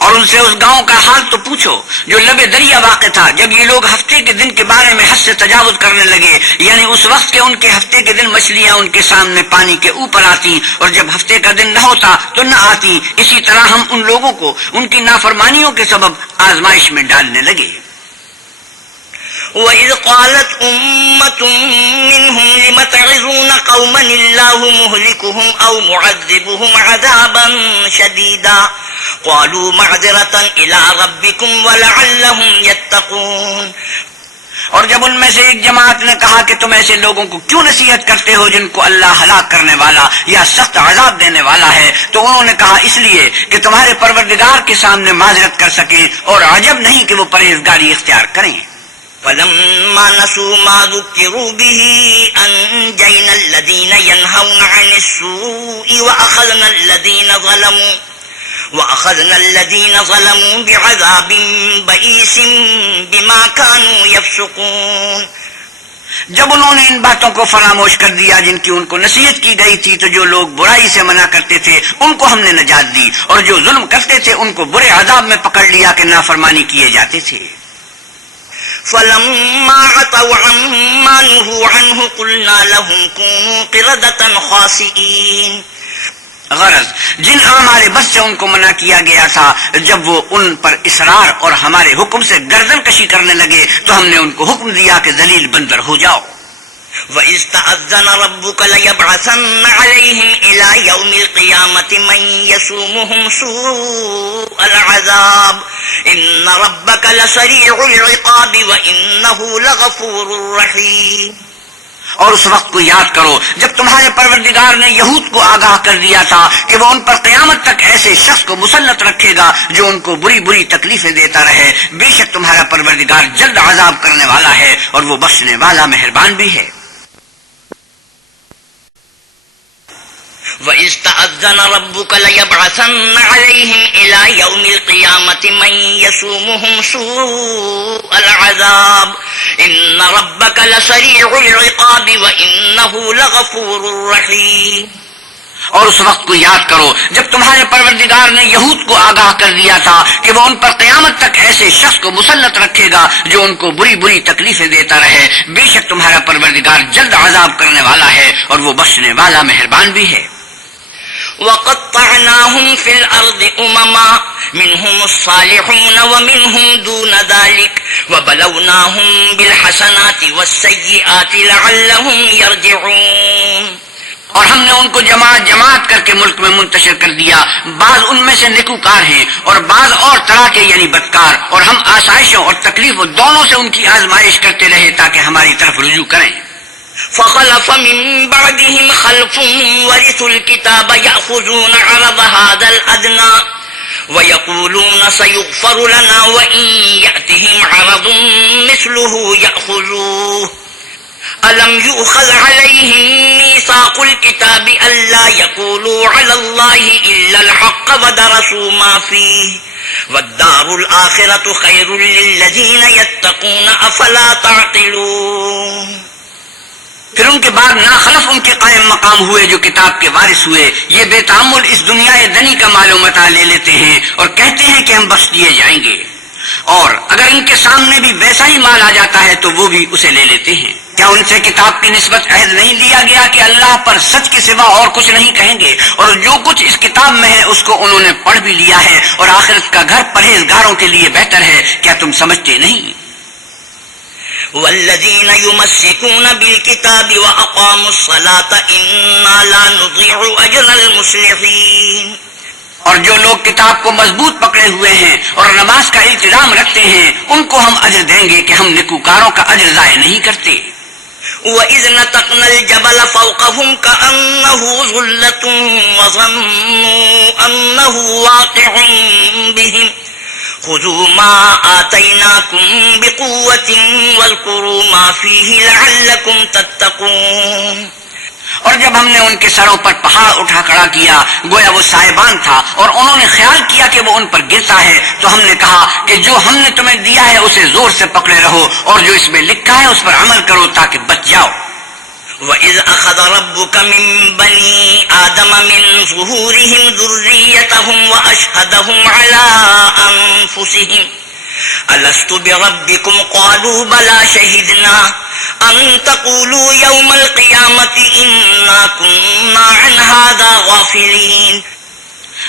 اور ان سے اس گاؤں کا حال تو پوچھو جو لبے دریا واقع تھا جب یہ لوگ ہفتے کے دن کے بارے میں حد سے تجاوز کرنے لگے، یعنی اس وقت کے ان کے ہفتے کے دن مچھلیاں ان کے سامنے پانی کے اوپر آتی اور جب ہفتے کا دن نہ ہوتا تو نہ آتی. اسی طرح ہم ان لوگوں کو ان کی نافرمانیوں کے سبب آزمائش میں ڈالنے لگے. وَإِذْ قَالَتْ أُمَّةٌ مِّنْهُمْ لِمَ تَعِظُونَ قَوْمًا اللَّهُ مُهْلِكُهُمْ أَوْ مُعَذِّبُهُمْ عَذَابًا شَدِيدًا قَالُوا مَعْذِرَةً إِلَىٰ رَبِّكُمْ وَلَعَلَّهُمْ يَتَّقُونَ. اور جب ان میں سے ایک جماعت نے کہا کہ تم ایسے لوگوں کو کیوں نصیحت کرتے ہو جن کو اللہ ہلاک کرنے والا یا سخت عذاب دینے والا ہے، تو انہوں نے کہا اس لیے کہ تمہارے پروردگار کے سامنے معذرت کر سکیں اور عجب نہیں کہ وہ پرہیزگاری اختیار کریں. فَلَمَّا نَسُوا مَا ذُكِّرُوا بِهِ أَنجَيْنَا الَّذِينَ يَنْهَوْنَ عَنِ السُّوءِ وَأَخَذْنَا الَّذِينَ ظَلَمُوا بِعَذَابٍ بَئِيسٍ بِمَا كَانُوا يَفْسُقُونَ. جب انہوں نے ان باتوں کو فراموش کر دیا جن کی ان کو نصیحت کی گئی تھی تو جو لوگ برائی سے منع کرتے تھے ان کو ہم نے نجات دی اور جو ظلم کرتے تھے ان کو برے عذاب میں پکڑ لیا کہ نافرمانی کیے جاتے تھے. فَلَمَّا عَتَوْا عَمَّا نُهُوا عَنْهُ قُلْنَا لَهُمْ كُونُوا قِرَدَةً خَاسِئِينَ. غرض جن ہمارے بس سے ان کو منع کیا گیا تھا جب وہ ان پر اصرار اور ہمارے حکم سے گردن کشی کرنے لگے تو ہم نے ان کو حکم دیا کہ ذلیل بندر ہو جاؤ. وَإِذْ تَأَذَّنَ رَبُّكَ لَيَبْعَثَنَّ عَلَيْهِمْ إِلَىٰ يَوْمِ الْقِيَامَةِ مَن يَسُومُهُمْ سُوءَ الْعَذَابِ إِنَّ رَبَّكَ لَسَرِيعُ الْعِقَابِ وَإِنَّهُ لَغَفُورٌ رَّحِيمٌ. اور اس وقت کو یاد کرو جب تمہارے پروردگار نے یہود کو آگاہ کر دیا تھا کہ وہ ان پر قیامت تک ایسے شخص کو مسلط رکھے گا جو ان کو بری بری تکلیفیں دیتا رہے. بے شک تمہارا پروردگار جلد عذاب کرنے والا ہے اور وہ بخشنے والا مہربان بھی ہے. وَإِذْ تَأَذَّنَ رَبُّكَ لَيَبْعَثَنَّ عَلَيْهِمْ إِلَىٰ يَوْمِ الْقِيَامَةِ مَن يَسُومُهُمْ سُوءَ الْعَذَابِ إِنَّ رَبَّكَ لَسَرِيعُ الْعِقَابِ وَإِنَّهُ لَغَفُورٌ رَّحِيمٌ. اور اس وقت کو یاد کرو جب تمہارے پروردگار نے یہود کو آگاہ کر دیا تھا کہ وہ ان پر قیامت تک ایسے شخص کو مسلط رکھے گا جو ان کو بری بری تکلیفیں دیتا رہے. بے شک تمہارا پروردگار جلد عذاب کرنے والا ہے اور وہ بخشنے والا مہربان بھی ہے. وَقَطَّعْنَاهُمْ فِي الْأَرْضِ أُمَمًا مِّنْهُمُ الصَّالِحُونَ وَمِنْهُمْ دُونَ ذَلِكَ وَبَلَوْنَاهُمْ بِالْحَسَنَاتِ وَالسَّيِّئَاتِ لَعَلَّهُمْ يَرْجِعُونَ. اور ہم نے ان کو جماعت جماعت کر کے ملک میں منتشر کر دیا، بعض ان میں سے نیکوکار ہیں اور بعض اور طرح کے یعنی بدکار، اور ہم آسائشوں اور تکلیفوں دونوں سے ان کی آزمائش کرتے رہے تاکہ ہماری طرف رجوع کریں. فَخَلَفَ مِن بَعْدِهِمْ خَلْفٌ وَرِثُوا الْكِتَابَ يَأْخُذُونَ عَرَضَ هَٰذَا الْأَدْنَىٰ وَيَقُولُونَ سَيُغْفَرُ لَنَا وَإِن يَأْتِهِمْ عَرَضٌ مِثْلُهُ يَأْخُذُوهُ أَلَمْ يُؤْخَذْ عَلَيْهِمْ مِيثَاقُ الْكِتَابِ أَلَّا يَقُولُوا عَلَى اللَّهِ إِلَّا الْحَقَّ وَدَرَسُوا مَا فِيهِ وَالدَّارُ الْآخِرَةُ خَيْرٌ لِّلَّذِينَ يَتَّقُونَ أَفَلَا تَعْقِلُونَ۔ پھر ان کے بعد ناخلف ان کے قائم مقام ہوئے جو کتاب کے وارث ہوئے، یہ بے تعمل اس دنیا دنی کا مال و متاع لے لیتے ہیں اور کہتے ہیں کہ ہم بخش دیے جائیں گے، اور اگر ان کے سامنے بھی ویسا ہی مال آ جاتا ہے تو وہ بھی اسے لے لیتے ہیں۔ کیا ان سے کتاب کی نسبت عہد نہیں لیا گیا کہ اللہ پر سچ کے سوا اور کچھ نہیں کہیں گے، اور جو کچھ اس کتاب میں ہے اس کو انہوں نے پڑھ بھی لیا ہے، اور آخرت کا گھر پرہیزگاروں کے لیے بہتر ہے، کیا تم سمجھتے نہیں؟ والذین یمسکون بالکتاب واقاموا الصلاة انا لا نضيع اجر المصلحین۔ اور جو لوگ کتاب کو مضبوط پکڑے ہوئے ہیں اور نماز کا التزام رکھتے ہیں، ان کو ہم اجر دیں گے کہ ہم نیکوکاروں کا اجر ضائع نہیں کرتے۔ وَإِذْ نَتَقْنَا الْجَبَلَ فَوْقَهُمْ كَأَنَّهُ ظُلَّةٌ وَظَنُّوا أَنَّهُ وَاقِعٌ بِهِمْ خُذُوا مَا آتَيْنَاكُمْ بِقُوَّةٍ وَاذْكُرُوا مَا فِيهِ لَعَلَّكُمْ تَتَّقُونَ۔ اور جب ہم نے ان کے سروں پر پہاڑ اٹھا کھڑا کیا گویا وہ سائبان تھا، اور انہوں نے خیال کیا کہ وہ ان پر گرتا ہے، تو ہم نے کہا کہ جو ہم نے تمہیں دیا ہے اسے زور سے پکڑے رہو، اور جو اس میں لکھا ہے اس پر عمل کرو تاکہ بچ جاؤ۔ وَإِذْ أَخَذَ رَبُّكَ مِن بَنِي آدَمَ مِن ظُهُورِهِمْ ذُرِّيَّتَهُمْ وَأَشْهَدَهُمْ عَلَىٰ أَنفُسِهِمْ أَلَسْتُ بِرَبِّكُمْ قَالُوا بَلَىٰ شَهِدْنَا أَن تَقُولُوا يَوْمَ الْقِيَامَةِ إِنَّا كُنَّا عَنْ هَٰذَا غَافِلِينَ۔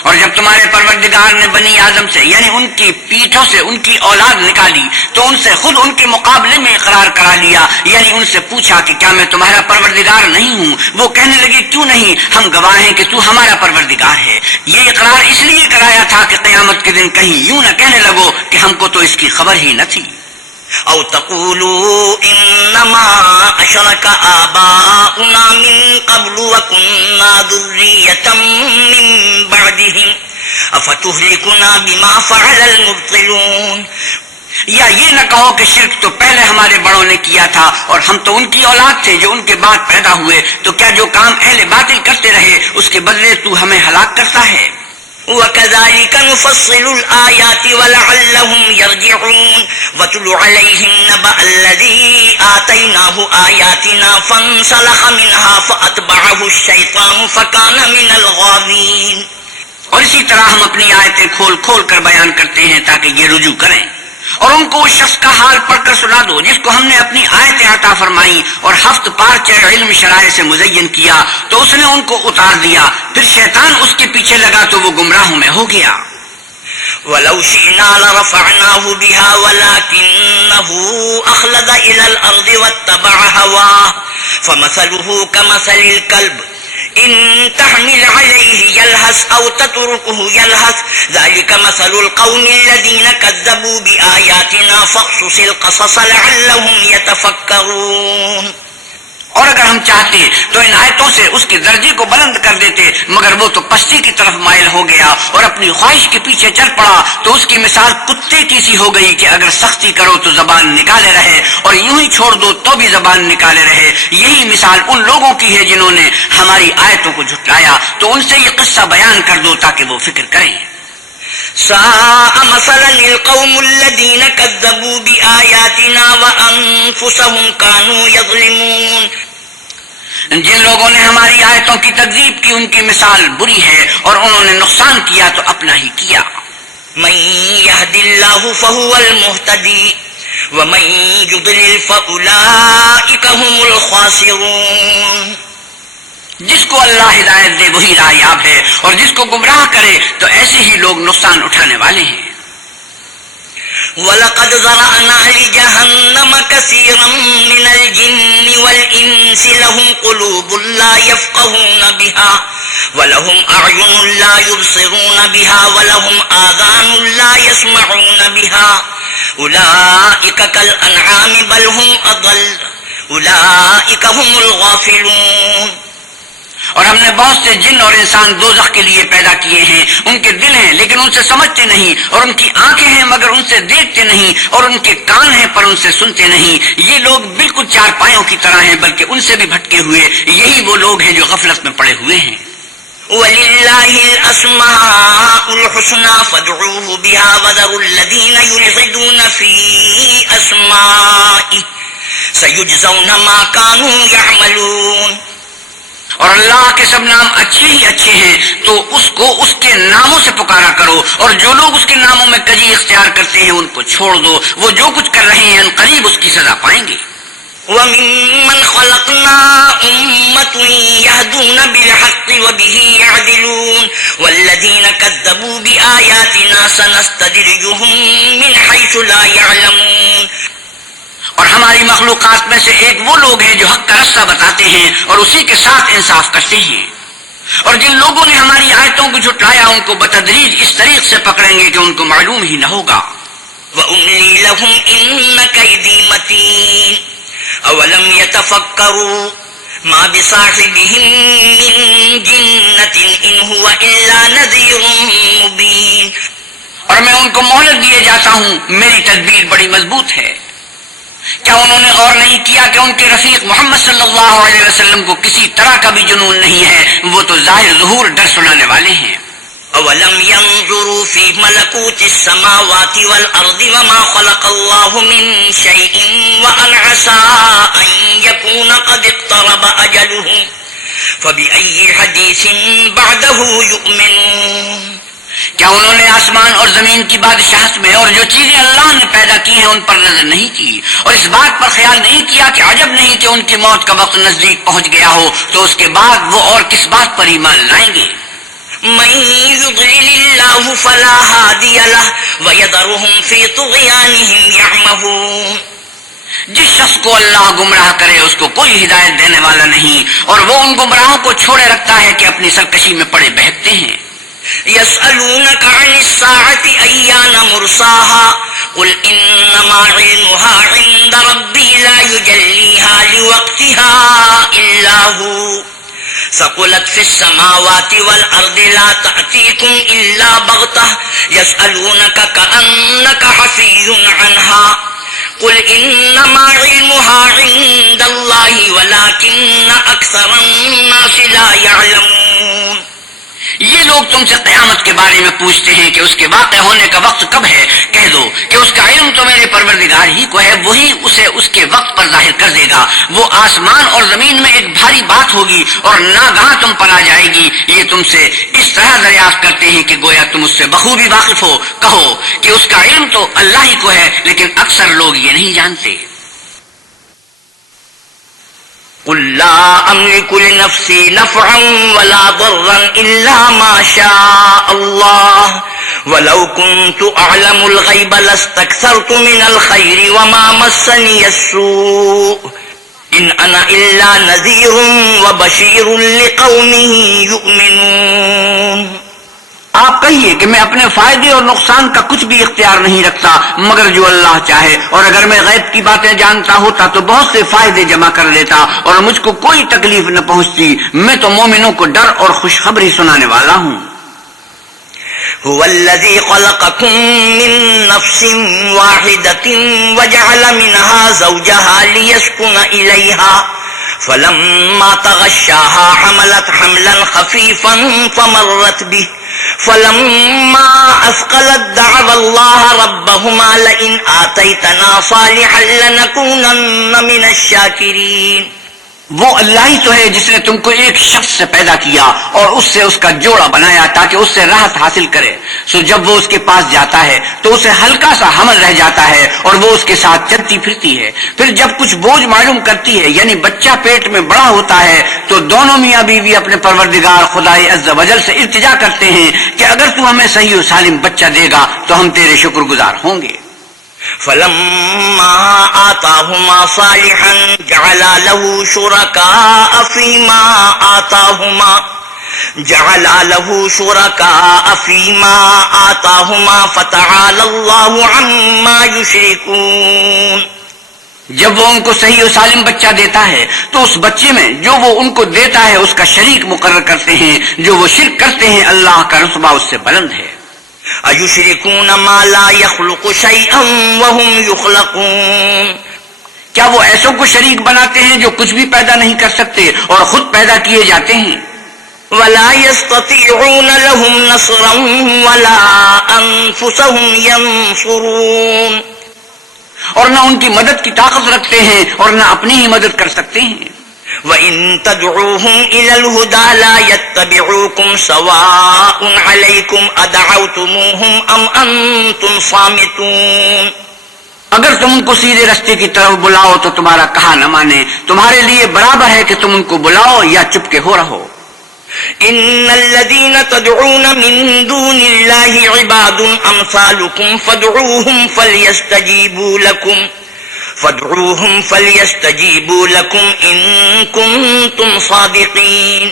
اور جب تمہارے پروردگار نے بنی آدم سے یعنی ان کی پیٹھوں سے ان کی اولاد نکالی تو ان سے خود ان کے مقابلے میں اقرار کرا لیا، یعنی ان سے پوچھا کہ کیا میں تمہارا پروردگار نہیں ہوں؟ وہ کہنے لگے کیوں نہیں، ہم گواہ ہیں کہ تو ہمارا پروردگار ہے۔ یہ اقرار اس لیے کرایا تھا کہ قیامت کے دن کہیں یوں نہ کہنے لگو کہ ہم کو تو اس کی خبر ہی نہ تھی۔ او تقولوا انما اشرك آباؤنا من قبل وكنا ذرية من بعدهم افتهلكنا بما فعل المبطلون۔ یا یہ نہ کہو کہ شرک تو پہلے ہمارے بڑوں نے کیا تھا اور ہم تو ان کی اولاد تھے جو ان کے بعد پیدا ہوئے، تو کیا جو کام اہل باطل کرتے رہے اس کے بدلے تو ہمیں ہلاک کرتا ہے؟ وَكَذَلِكَ نُفَصِّلُ الْآيَاتِ وَلَعَلَّهُمْ يَرْجِعُونَ وَاتْلُ عَلَيْهِمْ نَبَأَ الَّذِي آتَيْنَاهُ آيَاتِنَا فَانسَلَخَ مِنْهَا فَأَتْبَعَهُ الشَّيْطَانُ فَكَانَ مِنَ الْغَاوِينَ۔ اور اسی طرح ہم اپنی آیتیں کھول کھول کر بیان کرتے ہیں تاکہ یہ رجوع کریں، اور ان کو اس شخص کا حال پڑھ کر سنا دو جس کو ہم نے اپنی آیتیں عطا فرمائی اور ہفت پارچہ علم شرائع سے مزین کیا تو اس نے ان کو اتار دیا، پھر شیطان اس کے پیچھے لگا تو وہ گمراہوں میں ہو گیا۔ وَلَوْ شِئْنَا لَرَفَعْنَاهُ بِهَا وَلَكِنَّهُ أَخْلَدَ إِلَى الْأَرْضِ وَاتَّبَعَ هَوَاهُ فَمَثَلُهُ كَمَثَلِ الْكَلْبِ إِن تَحْمِلْ عَلَيْهِ يَلْهَثْ أَوْ تَتْرُكْهُ يَلْهَثْ ذَلِكَ مَثَلُ الْقَوْمِ الَّذِينَ كَذَّبُوا بِآيَاتِنَا فَاقْصُصِ الْقَصَصَ لَعَلَّهُمْ يَتَفَكَّرُونَ۔ اور اگر ہم چاہتے تو ان آیتوں سے اس کے درجے کو بلند کر دیتے، مگر وہ تو پستی کی طرف مائل ہو گیا اور اپنی خواہش کے پیچھے چل پڑا، تو اس کی مثال کتے کی سی ہو گئی کہ اگر سختی کرو تو زبان نکالے رہے اور یوں ہی چھوڑ دو تو بھی زبان نکالے رہے۔ یہی مثال ان لوگوں کی ہے جنہوں نے ہماری آیتوں کو جھٹلایا، تو ان سے یہ قصہ بیان کر دو تاکہ وہ فکر کریں۔ ساء مثلا القوم الذين كذبوا بآياتنا وأنفسهم كانوا يظلمون۔ جن لوگوں نے ہماری آیتوں کی تکذیب کی ان کی مثال بری ہے اور انہوں نے نقصان کیا تو اپنا ہی کیا۔ من يهد الله فهو المهتدي ومن يضلل فأولئك هم الخاسرون۔ جس کو اللہ ہدایت دے وہی راہیاب ہے، اور جس کو گمراہ کرے تو ایسے ہی لوگ نقصان اٹھانے والے ہیں۔ وَلَقَدْ ذَرَأْنَا لِجَهَنَّمَ كَثِيرًا مِنَ الْجِنِّ وَالْإِنسِ لَهُمْ قُلُوبٌ لَا يَفْقَهُونَ بِهَا وَلَهُمْ أَعْيُنٌ لَا يُبْصِرُونَ بِهَا وَلَهُمْ آذَانٌ لَا يَسْمَعُونَ بِهَا أُولَئِكَ كَالْأَنْعَامِ بَلْ هُمْ أَضَلُّ أُولَئِكَ هُمُ الْغَافِلُونَ۔ اور ہم نے بہت سے جن اور انسان دوزخ کے لیے پیدا کیے ہیں، ان کے دل ہیں لیکن ان سے سمجھتے نہیں، اور ان کی آنکھیں ہیں مگر ان سے دیکھتے نہیں، اور ان کے کان ہیں پر ان سے سنتے نہیں۔ یہ لوگ بالکل چار پایوں کی طرح ہیں، بلکہ ان سے بھی بھٹکے ہوئے۔ یہی وہ لوگ ہیں جو غفلت میں پڑے ہوئے ہیں۔ وَلِلَّهِ الْأَسْمَاءُ الْحُسْنَى فَادْعُوهُ بِهَا وَذَرُوا الَّذِينَ يُلْحِدُونَ فِي أَسْمَائِهِ سَيُجْزَوْنَ مَا كَانُوا يَعْمَلُونَ۔ اور اللہ کے سب نام اچھے ہی اچھے ہیں، تو اس کو اس کے ناموں سے پکارا کرو، اور جو لوگ اس کے ناموں میں کجی اختیار کرتے ہیں ان کو چھوڑ دو، وہ جو کچھ کر رہے ہیں ان قریب اس کی سزا پائیں گے۔ وَمِمَّنْ خَلَقْنَا أُمَّةٌ يَهْدُونَ بِالْحَقِّ وَبِهِ يَعْدِلُونَ وَالَّذِينَ كَذَّبُوا بِآيَاتِنَا سَنَسْتَدْرِجُهُم مِّنْ حَيْثُ لَا يَعْلَمُونَ۔ اور ہماری مخلوقات میں سے ایک وہ لوگ ہیں جو حق کا رستہ بتاتے ہیں اور اسی کے ساتھ انصاف کرتے ہیں، اور جن لوگوں نے ہماری آیتوں کو جھٹلایا ان کو بتدریج اس طریق سے پکڑیں گے کہ ان کو معلوم ہی نہ ہوگا۔ وَأُمْلِي لَهُمْ إِنَّ كَيْدِي مَتِينٌ أَوَلَمْ يَتَفَكَّرُوا مَا بِصَاحِبِهِم مِّن جِنَّةٍ إِنْ هُوَ إِلَّا نَذِيرٌ مُّبِينٌ۔ اور میں ان کو مہلت دیے جاتا ہوں، میری تدبیر بڑی مضبوط ہے۔ کیا انہوں نے غور نہیں کیا کہ ان کے رفیق محمد صلی اللہ علیہ وسلم کو کسی طرح کا بھی جنون نہیں ہے؟ وہ تو ظاہر ظہور ڈر سنانے والے ہیں۔ أَوَلَمْ يَنْظُرُوا فِي مَلَكُوتِ السَّمَاوَاتِ وَالْأَرْضِ وَمَا خَلَقَ اللَّهُ مِنْ شَيْءٍ وَأَنْ عَسَىٰ أَنْ يَكُونَ قَدِ اقْتَرَبَ أَجَلُهُمْ فَبِأَيِّ حَدِيثٍ بَعْدَهُ يُؤْمِنُونَ۔ کیا انہوں نے آسمان اور زمین کی بادشاہت میں اور جو چیزیں اللہ نے پیدا کی ہیں ان پر نظر نہیں کی، اور اس بات پر خیال نہیں کیا کہ عجب نہیں کہ ان کی موت کا وقت نزدیک پہنچ گیا ہو تو اس کے بعد وہ اور کس بات پر ایمان لائیں گے؟ مَن يُضْلِلِ اللَّهُ فَلَا هَادِيَ لَهُ وَيَذَرُهُمْ فِي طُغْيَانِهِمْ يَعْمَهُونَ۔ جس شخص کو اللہ گمراہ کرے اس کو کوئی ہدایت دینے والا نہیں، اور وہ ان گمراہوں کو چھوڑے رکھتا ہے کہ اپنی سرکشی میں پڑے بہکتے ہیں۔ يَسْأَلُونَكَ عَنِ السَّاعَةِ أَيَّانَ مُرْسَاهَا قُلْ إِنَّمَا عِلْمُهَا عِندَ رَبِّي لَا يُجَلِّيهَا لِوَقْتِهَا إِلَّا هُوَ ثقلت في السماوات والأرض لا تأتيكم إلا بغتة يسألونك كأنك حفي عنها قل إنما علمها عند الله ولكن أكثر الناس لا يعلمون۔ یہ لوگ تم سے قیامت کے بارے میں پوچھتے ہیں کہ اس کے واقع ہونے کا وقت کب ہے۔ کہہ دو کہ اس کا علم تو میرے پروردگار ہی کو ہے، وہی اسے اس کے وقت پر ظاہر کر دے گا۔ وہ آسمان اور زمین میں ایک بھاری بات ہوگی اور ناگہاں تم پر آ جائے گی۔ یہ تم سے اس طرح دریافت کرتے ہیں کہ گویا تم اس سے بخوبی واقف ہو۔ کہو کہ اس کا علم تو اللہ ہی کو ہے، لیکن اکثر لوگ یہ نہیں جانتے۔ قُل لَّا أَمْلِكُ لِنَفْسِي نَفْعًا وَلَا ضَرًّا إِلَّا مَا شَاءَ اللَّهُ وَلَوْ كُنتُ أَعْلَمُ الْغَيْبَ لَاسْتَكْثَرْتُ مِنَ الْخَيْرِ وَمَا مَسَّنِيَ السُّوءُ إِنْ أَنَا إِلَّا نَذِيرٌ وَبَشِيرٌ لِقَوْمٍ يُؤْمِنُونَ۔ آپ کہیے کہ میں اپنے فائدے اور نقصان کا کچھ بھی اختیار نہیں رکھتا مگر جو اللہ چاہے، اور اگر میں غیب کی باتیں جانتا ہوتا تو بہت سے فائدے جمع کر لیتا اور مجھ کو کوئی تکلیف نہ پہنچتی۔ میں تو مومنوں کو ڈر اور خوشخبری سنانے والا ہوں۔ هو الذي خلقكم من نفس واحدة وجعل منها زوجها ليسكن إليها فلما تغشاها حملت حملا خفيفا فمرت به فلما أثقلت دعوا الله ربهما لئن آتيتنا صالحا لنكونن من الشاكرين۔ وہ اللہ ہی تو ہے جس نے تم کو ایک شخص سے پیدا کیا اور اس سے اس کا جوڑا بنایا تاکہ اس سے راحت حاصل کرے، سو جب وہ اس کے پاس جاتا ہے تو اسے ہلکا سا حمل رہ جاتا ہے اور وہ اس کے ساتھ چلتی پھرتی ہے۔ پھر جب کچھ بوجھ معلوم کرتی ہے یعنی بچہ پیٹ میں بڑا ہوتا ہے تو دونوں میاں بیوی اپنے پروردگار خدائے عز و جل سے التجا کرتے ہیں کہ اگر تو ہمیں صحیح و سالم بچہ دے گا تو ہم تیرے شکر گزار ہوں گے۔ فلما آتاهما صالحا جعلا له شركاء فيما آتاهما فتعالى الله عما يشركون۔ جب وہ ان کو صحیح و سالم بچہ دیتا ہے تو اس بچے میں جو وہ ان کو دیتا ہے اس کا شریک مقرر کرتے ہیں، جو وہ شرک کرتے ہیں اللہ کا رتبہ اس سے بلند ہے۔ اَيُشْرِكُونَ مَا لَا يَخْلُقُ شَيْئًا وَهُمْ يُخْلَقُونَ، کیا وہ ایسوں کو شریک بناتے ہیں جو کچھ بھی پیدا نہیں کر سکتے اور خود پیدا کیے جاتے ہیں؟ وَلَا يَسْتَطِيعُونَ لَهُمْ نَصْرًا وَلَا أَنفُسَهُمْ يَنصُرُونَ، اور نہ ان کی مدد کی طاقت رکھتے ہیں اور نہ اپنی ہی مدد کر سکتے ہیں۔ وَإِن تَدْعُوهُمْ إِلَى الْهُدَى لَا يَتَّبِعُوكُمْ سَوَاءٌ عَلَيْكُمْ أَدْعَوْتُمُوهُمْ أَمْ أَنْتُمْ صَامِتُونَ، اگر تم ان کو سیدھے راستے کی طرف بلاؤ تو تمہارا کہا نہ مانے، تمہارے لیے برابر ہے کہ تم ان کو بلاؤ یا چپ کے ہو رہو۔ إِنَّ الَّذِينَ تَدْعُونَ مِن دُونِ اللَّهِ عِبَادٌ أَمْثَالُكُمْ فَادْعُوهُمْ فَلْيَسْتَجِيبُوا لَكُمْ إِن كُنتُمْ صَادِقِينَ۔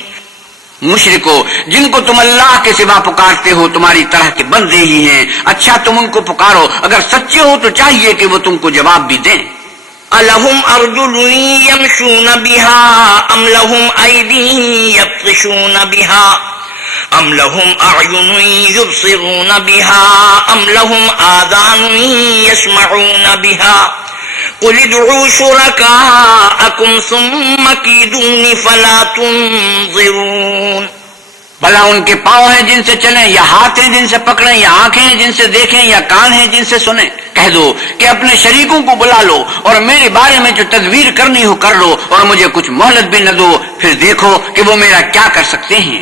مشرکو، جن کو تم اللہ کے سوا پکارتے ہو تمہاری طرح کے بندے ہی ہیں، اچھا تم ان کو پکارو، اگر سچے ہو تو چاہیے کہ وہ تم کو جواب بھی دیں۔ أَلَهُمْ أَرْجُلٌ يَمْشُونَ بِهَا أَمْ لَهُمْ أَيْدٍ يَبْطِشُونَ بِهَا أَمْ لَهُمْ أَعْيُنٌ يُبْصِرُونَ بِهَا أَمْ لَهُمْ آذَانٌ يَسْمَعُونَ بِهَا قُلِ ادْعُوا شُرَكَاءَكُمْ ثُمَّ كِيدُونِ فَلَا تُنظِرُونَ، بھلا ان کے پاؤں ہیں جن سے چلیں، یا ہاتھ ہیں جن سے پکڑیں، یا آنکھیں ہیں جن سے دیکھیں، یا کان ہیں جن سے سنیں؟ کہہ دو کہ اپنے شریکوں کو بلا لو اور میرے بارے میں جو تدبیر کرنی ہو کر لو، اور مجھے کچھ مہلت بھی نہ دو، پھر دیکھو کہ وہ میرا کیا کر سکتے ہیں۔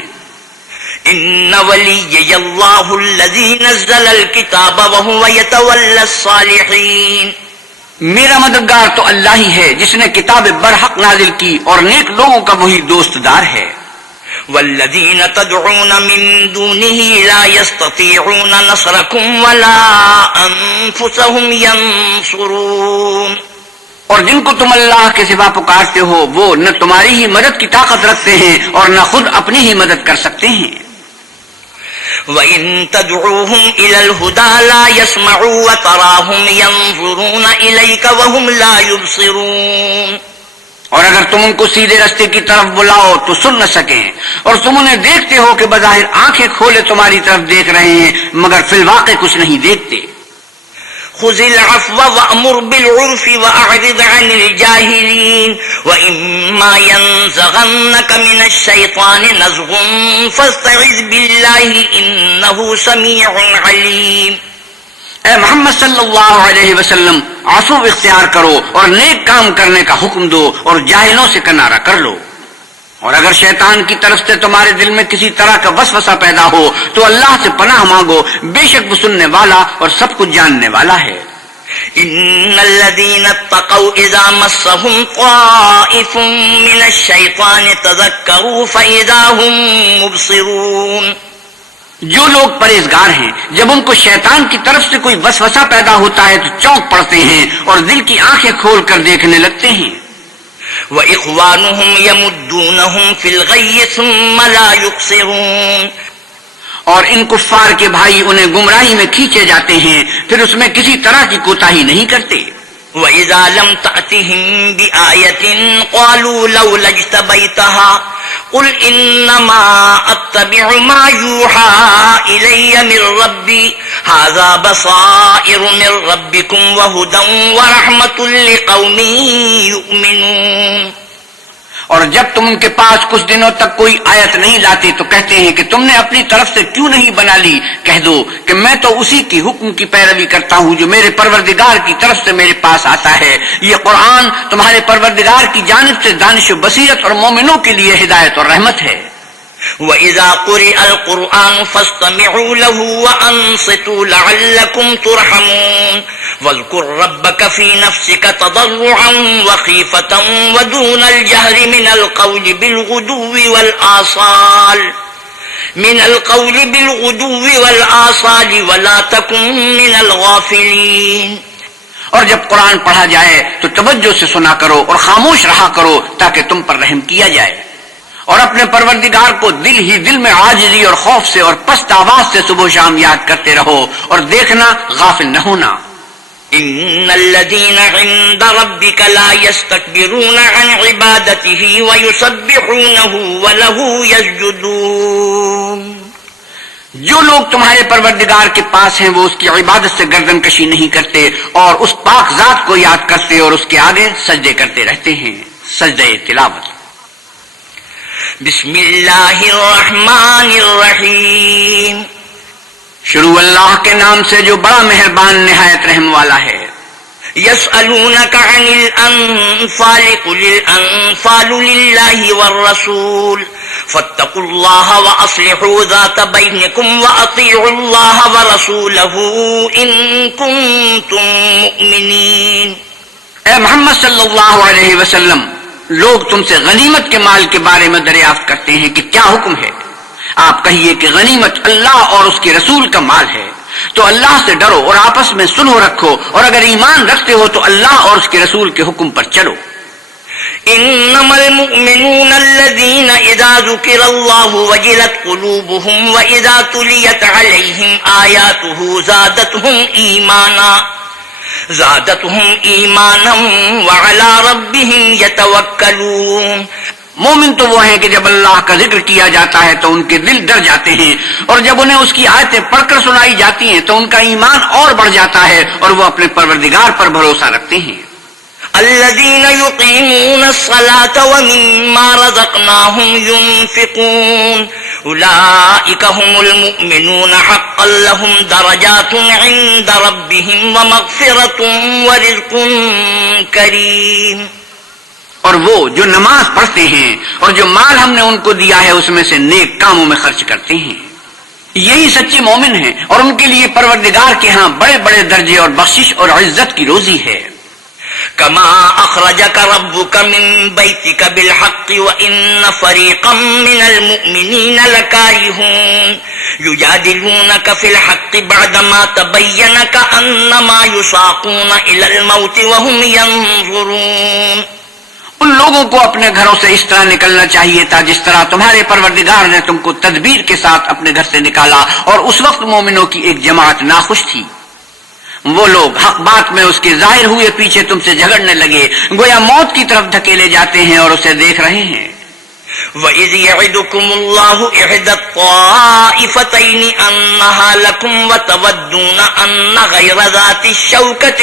إِنَّ وَلِيَّيَ اللَّهُ الَّذِي نَزَّلَ الْكِتَابَ وَهُوَ يَتَوَلَّى الصَّالِحِينَ، میرا مددگار تو اللہ ہی ہے جس نے کتاب برحق نازل کی اور نیک لوگوں کا وہی دوست دار ہے۔ وَالَّذِينَ تَدْعُونَ مِن دُونِهِ لَا يَسْتَطِيعُونَ نَصْرَكُمْ وَلَا أَنفُسَهُمْ يَنصُرُونَ، اور جن کو تم اللہ کے سوا پکارتے ہو وہ نہ تمہاری ہی مدد کی طاقت رکھتے ہیں اور نہ خود اپنی ہی مدد کر سکتے ہیں۔ وَإِن تَدْعُوهُمْ إِلَى الْهُدَى لَا يَسْمَعُوا وَتَرَاهُمْ يَنظُرُونَ إِلَيْكَ وَهُمْ لَا يُبْصِرُونَ، اور اگر تم ان کو سیدھے راستے کی طرف بلاؤ تو سن نہ سکیں، اور تم انہیں دیکھتے ہو کہ بظاہر آنکھیں کھولے تمہاری طرف دیکھ رہے ہیں مگر فی الواقع کچھ نہیں دیکھتے۔ خُذِ الْعَفْوَ وَأْمُرْ بِالْعُرْفِ وَأَعْرِضْ عَنِ الْجَاهِلِينَ وَإِمَّا يَنزَغَنَّكَ مِنَ الشَّيْطَانِ نَزْغٌ فَاسْتَعِذْ بِاللَّهِ إِنَّهُ سَمِيعٌ عَلِيمٌ۔ اے محمد صلی اللہ علیہ وسلم، عفو اختیار کرو اور نیک کام کرنے کا حکم دو اور جاہلوں سے کنارہ کر لو، اور اگر شیطان کی طرف سے تمہارے دل میں کسی طرح کا وسوسہ پیدا ہو تو اللہ سے پناہ مانگو، بے شک وہ سننے والا اور سب کچھ جاننے والا ہے۔ إِنَّ الَّذِينَ اتَّقَوْا إِذَا مَسَّهُمْ طَائِفٌ مِّنَ الشَّيْطَانِ تَذَكَّرُوا فَإِذَا هُمْ مُبْصِرُونَ، جو لوگ پرہیزگار ہیں جب ان کو شیطان کی طرف سے کوئی وسوسہ پیدا ہوتا ہے تو چونک پڑتے ہیں اور دل کی آنکھیں کھول کر دیکھنے لگتے ہیں۔ وَإِخْوَانُهُمْ يَمُدُّونَهُمْ فِي الْغَيِّ ثُمَّ لَا يُقْصِرُونَ، اور ان کفار کے بھائی انہیں گمراہی میں کھینچے جاتے ہیں پھر اس میں کسی طرح کی کوتاہی نہیں کرتے۔ وَإِذَا لَمْ تَأْتِهِمْ بِآيَةٍ قَالُوا لَوْلَا اجْتَبَيْتَهَا قُلْ إِنَّمَا أَتَّبِعُ مَا يُوحَىٰ إِلَيَّ مِن رَّبِّي هَٰذَا بَصَائِرُ مِن رَّبِّكُمْ وَهُدًى وَرَحْمَةٌ لِّقَوْمٍ يُؤْمِنُونَ، اور جب تم ان کے پاس کچھ دنوں تک کوئی آیت نہیں لاتے تو کہتے ہیں کہ تم نے اپنی طرف سے کیوں نہیں بنا لی؟ کہہ دو کہ میں تو اسی کی حکم کی پیروی کرتا ہوں جو میرے پروردگار کی طرف سے میرے پاس آتا ہے۔ یہ قرآن تمہارے پروردگار کی جانب سے دانش و بصیرت اور مومنوں کے لیے ہدایت اور رحمت ہے۔ وَإِذَا قُرِئَ الْقُرْآنُ فَاسْتَمِعُوا لَهُ وَأَنصِتُوا لَعَلَّكُمْ تُرْحَمُونَ وَاذْكُرْ رَبَّكَ فِي نَفْسِكَ تَضَرُّعًا وَخِيفَةً وَدُونَ الْجَهْرِ مِنَ الْقَوْلِ بِالْغُدُوِّ وَلَا تَكُن مِّنَ الْغَافِلِينَ، اور جب قرآن پڑھا جائے تو توجہ سے سنا کرو اور خاموش رہا کرو تاکہ تم پر رحم کیا جائے، اور اپنے پروردگار کو دل ہی دل میں عاجزی اور خوف سے اور پست آواز سے صبح و شام یاد کرتے رہو، اور دیکھنا غافل نہ ہونا۔ ان الذين عند ربك لا يستكبرون عن عبادته ويسبحونه وله يسجدون. جو لوگ تمہارے پروردگار کے پاس ہیں وہ اس کی عبادت سے گردن کشی نہیں کرتے اور اس پاک ذات کو یاد کرتے اور اس کے آگے سجدے کرتے رہتے ہیں. سجدے تلاوت. بسم اللہ الرحمن الرحیم. شروع اللہ کے نام سے جو بڑا مہربان نہایت رحم والا ہے. يسألونك عن الأنفال قل الأنفال لله والرسول فاتقوا الله وأصلحوا ذات بينكم وأطيعوا الله ورسوله إن كنتم مؤمنين. اے محمد صلی اللہ علیہ وسلم، لوگ تم سے غنیمت کے مال کے بارے میں دریافت کرتے ہیں کہ کیا حکم ہے. آپ کہیے کہ غنیمت اللہ اور اس کے رسول کا مال ہے، تو اللہ سے ڈرو اور آپس میں صلح رکھو، اور اگر ایمان رکھتے ہو تو اللہ اور اس کے رسول کے حکم پر چلو. انما المؤمنون الذين اذا ذكر الله وجلت قلوبهم واذا تليت عليهم آياته زادتهم ایمانا وعلى ربهم يتوکلون. مومن تو وہ ہیں کہ جب اللہ کا ذکر کیا جاتا ہے تو ان کے دل ڈر جاتے ہیں، اور جب انہیں اس کی آیتیں پڑھ کر سنائی جاتی ہیں تو ان کا ایمان اور بڑھ جاتا ہے اور وہ اپنے پروردگار پر بھروسہ رکھتے ہیں. الذين يقيمون الصلاة ومما رزقناهم ينفقون أولئك هم المؤمنون حقا لهم درجات عند ربهم ومغفرة ورزق كريم. اور وہ جو نماز پڑھتے ہیں اور جو مال ہم نے ان کو دیا ہے اس میں سے نیک کاموں میں خرچ کرتے ہیں، یہی سچے مومن ہیں، اور ان کے لیے پروردگار کے ہاں بڑے بڑے درجے اور بخشش اور عزت کی روزی ہے. كما أخرجك ربك من بيتك بالحق وإن فريقا من المؤمنين لكارهون يجادلونك في الحق بعدما تبين كأنما يساقون إلى الموت وهم ينظرون. ان لوگوں کو اپنے گھروں سے اس طرح نکلنا چاہیے تھا جس طرح تمہارے پروردگار نے تم کو تدبیر کے ساتھ اپنے گھر سے نکالا، اور اس وقت مومنوں کی ایک جماعت ناخوش تھی. وہ لوگ حق بات میں اس کے ظاہر ہوئے پیچھے تم سے جھگڑنے لگے، گویا موت کی طرف دھکیلے جاتے ہیں اور اسے دیکھ رہے ہیں. وَإِذْ يَعِدُكُمُ اللَّهُ إِحْدَى الطَّائِفَتَيْنِ أَنَّهَا لَكُمْ وَتَوَدُّونَ أَنَّ غَيْرَ ذَاتِ الشَّوْكَةِ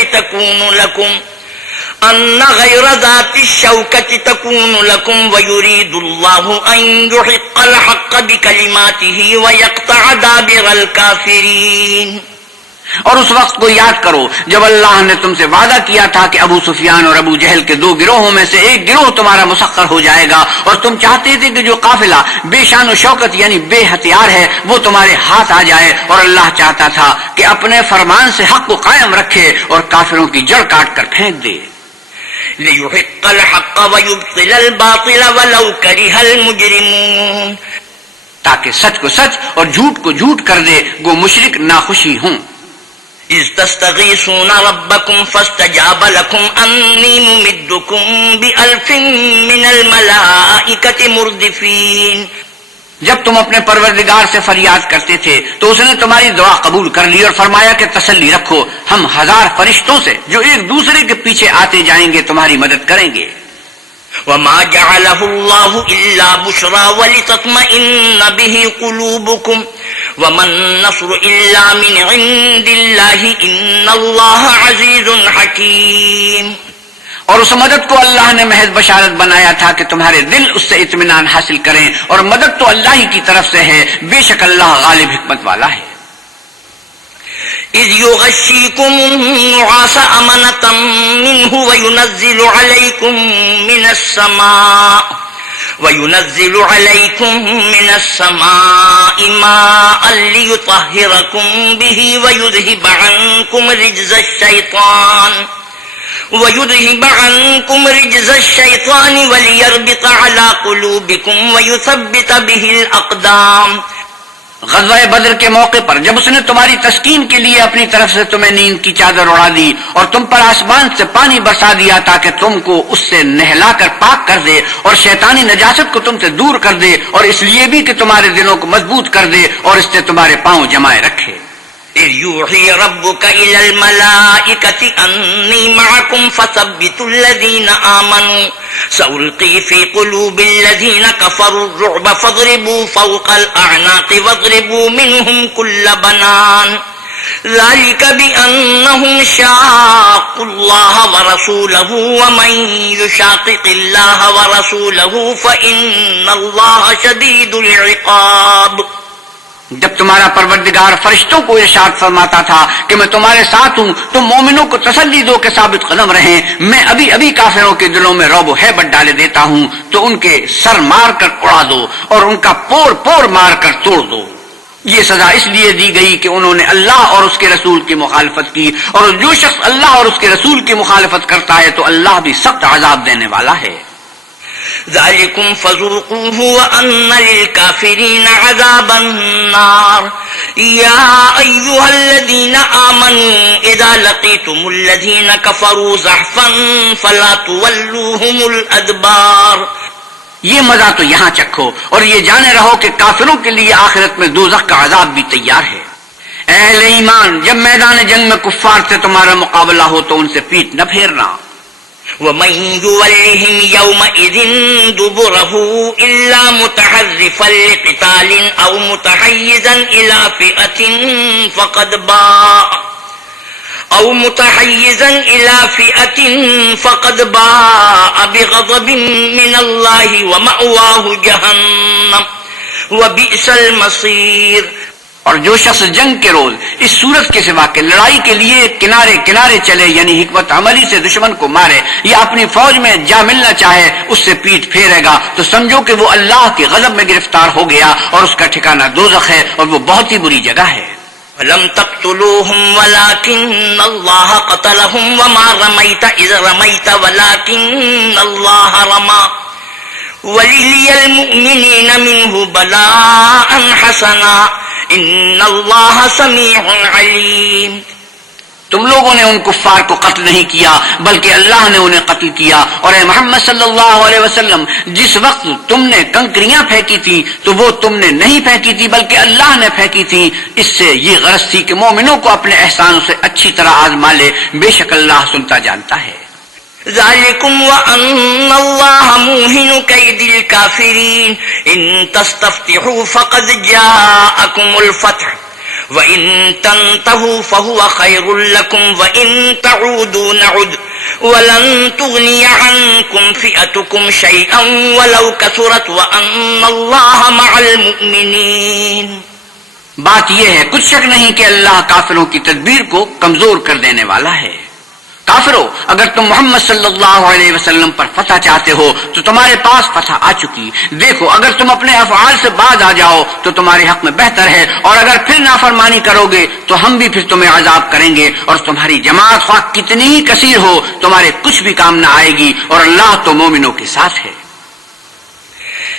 تَكُونُ لَكُمْ وَيُرِيدُ اللَّهُ أَن يُحِقَّ الْحَقَّ بِكَلِمَاتِهِ وَيَقْطَعَ دَابِرَ الْكَافِرِينَ. اور اس وقت کو یاد کرو جب اللہ نے تم سے وعدہ کیا تھا کہ ابو سفیان اور ابو جہل کے دو گروہوں میں سے ایک گروہ تمہارا مسخر ہو جائے گا، اور تم چاہتے تھے کہ جو قافلہ بے شان و شوکت یعنی بے ہتھیار ہے وہ تمہارے ہاتھ آ جائے، اور اللہ چاہتا تھا کہ اپنے فرمان سے حق کو قائم رکھے اور کافروں کی جڑ کاٹ کر پھینک دے. لِيُحِقَّ الْحَقَّ وَيُبْطِلَ الْبَاطِلَ وَلَوْ كَرِهَ الْمُجْرِمُونَ. تاکہ سچ کو سچ اور جھوٹ کو جھوٹ کر دے گو مشرک ناخوشی ہوں. إِذْ تَسْتَغِيثُونَ رَبَّكُمْ فَاسْتَجَابَ لَكُمْ أَنِّي مُمِدُّكُمْ بِأَلْفٍ مِّنَ الْمَلَائِكَةِ مُرْدِفِينَ. جب تم اپنے پروردگار سے فریاد کرتے تھے تو اس نے تمہاری دعا قبول کر لی اور فرمایا کہ تسلی رکھو، ہم 1000 فرشتوں سے جو ایک دوسرے کے پیچھے آتے جائیں گے تمہاری مدد کریں گے. وَمَا جَعَلَهُ اللَّهُ إِلَّا بُشْرَى وَلِتَطْمَئِنَّ بِهِ قُلُوبُكُمْ وَمَا النَّصْرُ إِلَّا مِنْ عِندِ اللَّهِ إِنَّ اللَّهَ عَزِيزٌ حَكِيمٌ. اور اس مدد کو اللہ نے محض بشارت بنایا تھا کہ تمہارے دل اس سے اطمینان حاصل کریں، اور مدد تو اللہ ہی کی طرف سے ہے، بے شک اللہ غالب حکمت والا ہے. إِذْ يُغَشِّيكُمُ النُّعَاسَ أَمَنَةً مِّنْهُ وَيُنَزِّلُ عَلَيْكُم مِّنَ السَّمَاءِ مَاءً لِّيُطَهِّرَكُم بِهِ وَيُذْهِبَ عَنكُمْ رِجْزَ الشَّيْطَانِ وَلِيَرْبِطَ عَلَى قُلُوبِكُمْ وَيُثَبِّتَ بِهِ الْأَقْدَامَ. غزوہ بدر کے موقع پر جب اس نے تمہاری تسکین کے لیے اپنی طرف سے تمہیں نیند کی چادر اڑا دی اور تم پر آسمان سے پانی برسا دیا تاکہ تم کو اس سے نہلا کر پاک کر دے اور شیطانی نجاست کو تم سے دور کر دے، اور اس لیے بھی کہ تمہارے دلوں کو مضبوط کر دے اور اس سے تمہارے پاؤں جمائے رکھے. إذ يوحي ربك إلى الملائكة أني معكم فثبتوا الذين آمنوا سألقي في قلوب الذين كفروا الرعب فاضربوا فوق الأعناق واضربوا منهم كل بنان ذلك بأنهم شاقوا الله ورسوله ومن يشاقق الله ورسوله فإن الله شديد العقاب. جب تمہارا پروردگار فرشتوں کو ارشاد فرماتا تھا کہ میں تمہارے ساتھ ہوں، تم مومنوں کو تسلی دو کہ ثابت قدم رہیں، میں ابھی ابھی کافروں کے دلوں میں رعب و ہیبت ڈالے دیتا ہوں، تو ان کے سر مار کر اڑا دو اور ان کا پور پور مار کر توڑ دو. یہ سزا اس لیے دی گئی کہ انہوں نے اللہ اور اس کے رسول کی مخالفت کی، اور جو شخص اللہ اور اس کے رسول کی مخالفت کرتا ہے تو اللہ بھی سخت عذاب دینے والا ہے. ذلكم فذوقوه وأن للكافرين عذاب النار. يا أيها الذين آمنوا إذا لقيتم الذين كفروا زحفا فلا تولوهم الأدبار. یہ مزہ تو یہاں چکھو اور یہ جانے رہو کہ کافروں کے لیے آخرت میں دوزخ کا عذاب بھی تیار ہے. اے اہل ایمان، جب میدان جنگ میں کفار سے تمہارا مقابلہ ہو تو ان سے پیٹ نہ پھیرنا. ومن يولهم يومئذ دبره إلا متحرفا لقتال أو متحيزا إلى فئة فقد باء بغضب من الله ومأواه جهنم وبئس المصير. اور جو شخص جنگ کے روز اس صورت کے سوا کہ لڑائی کے لیے کنارے کنارے چلے، یعنی حکمت عملی سے دشمن کو مارے یا اپنی فوج میں جا ملنا چاہے، اس سے پیٹ پھیرے گا تو سمجھو کہ وہ اللہ کے غضب میں گرفتار ہو گیا اور اس کا ٹھکانہ دوزخ ہے اور وہ بہت ہی بری جگہ ہے. وَلَمْ تَقْتُلُوهُمْ وَلَكِنَّ اللَّهَ قَتَلَهُمْ وَمَا رَمَيْتَ إِذْ رَمَيْتَ وَلَكِنَّ اللَّهَ رَمَى وَلِيَّلِيَ الْمُؤْمِنِينَ مِنْهُ بَلَاءً حَسَنًا إِنَّ اللَّهَ سَمِيعٌ عَلِيمٌ. تم لوگوں نے ان کفار کو قتل نہیں کیا بلکہ اللہ نے انہیں قتل کیا. اور اے محمد صلی اللہ علیہ وسلم، جس وقت تم نے کنکریاں پھینکی تھی تو وہ تم نے نہیں پھینکی تھی بلکہ اللہ نے پھینکی تھی. اس سے یہ غرض تھی کہ مومنوں کو اپنے احسانوں سے اچھی طرح آزما لے، بے شک اللہ سنتا جانتا ہے. ذلكم وأن الله موهن كيد الكافرين إن تستفتحوا فقد جاءكم الفتح وإن تنتهوا فهو خير لكم وإن تعودوا نعد ولن تغني عنكم فئتكم شيئا ولو كثرت وأن الله مع المؤمنين. بات یہ ہے، کچھ شک نہیں کہ اللہ کافروں کی تدبیر کو کمزور کر دینے والا ہے. کافرو، اگر تم محمد صلی اللہ علیہ وسلم پر فتح چاہتے ہو تو تمہارے پاس فتح آ چکی. دیکھو، اگر تم اپنے افعال سے باز آ جاؤ تو تمہارے حق میں بہتر ہے، اور اگر پھر نافرمانی کرو گے تو ہم بھی پھر تمہیں عذاب کریں گے، اور تمہاری جماعت خواہ کتنی ہی کثیر ہو تمہارے کچھ بھی کام نہ آئے گی، اور اللہ تو مومنوں کے ساتھ ہے.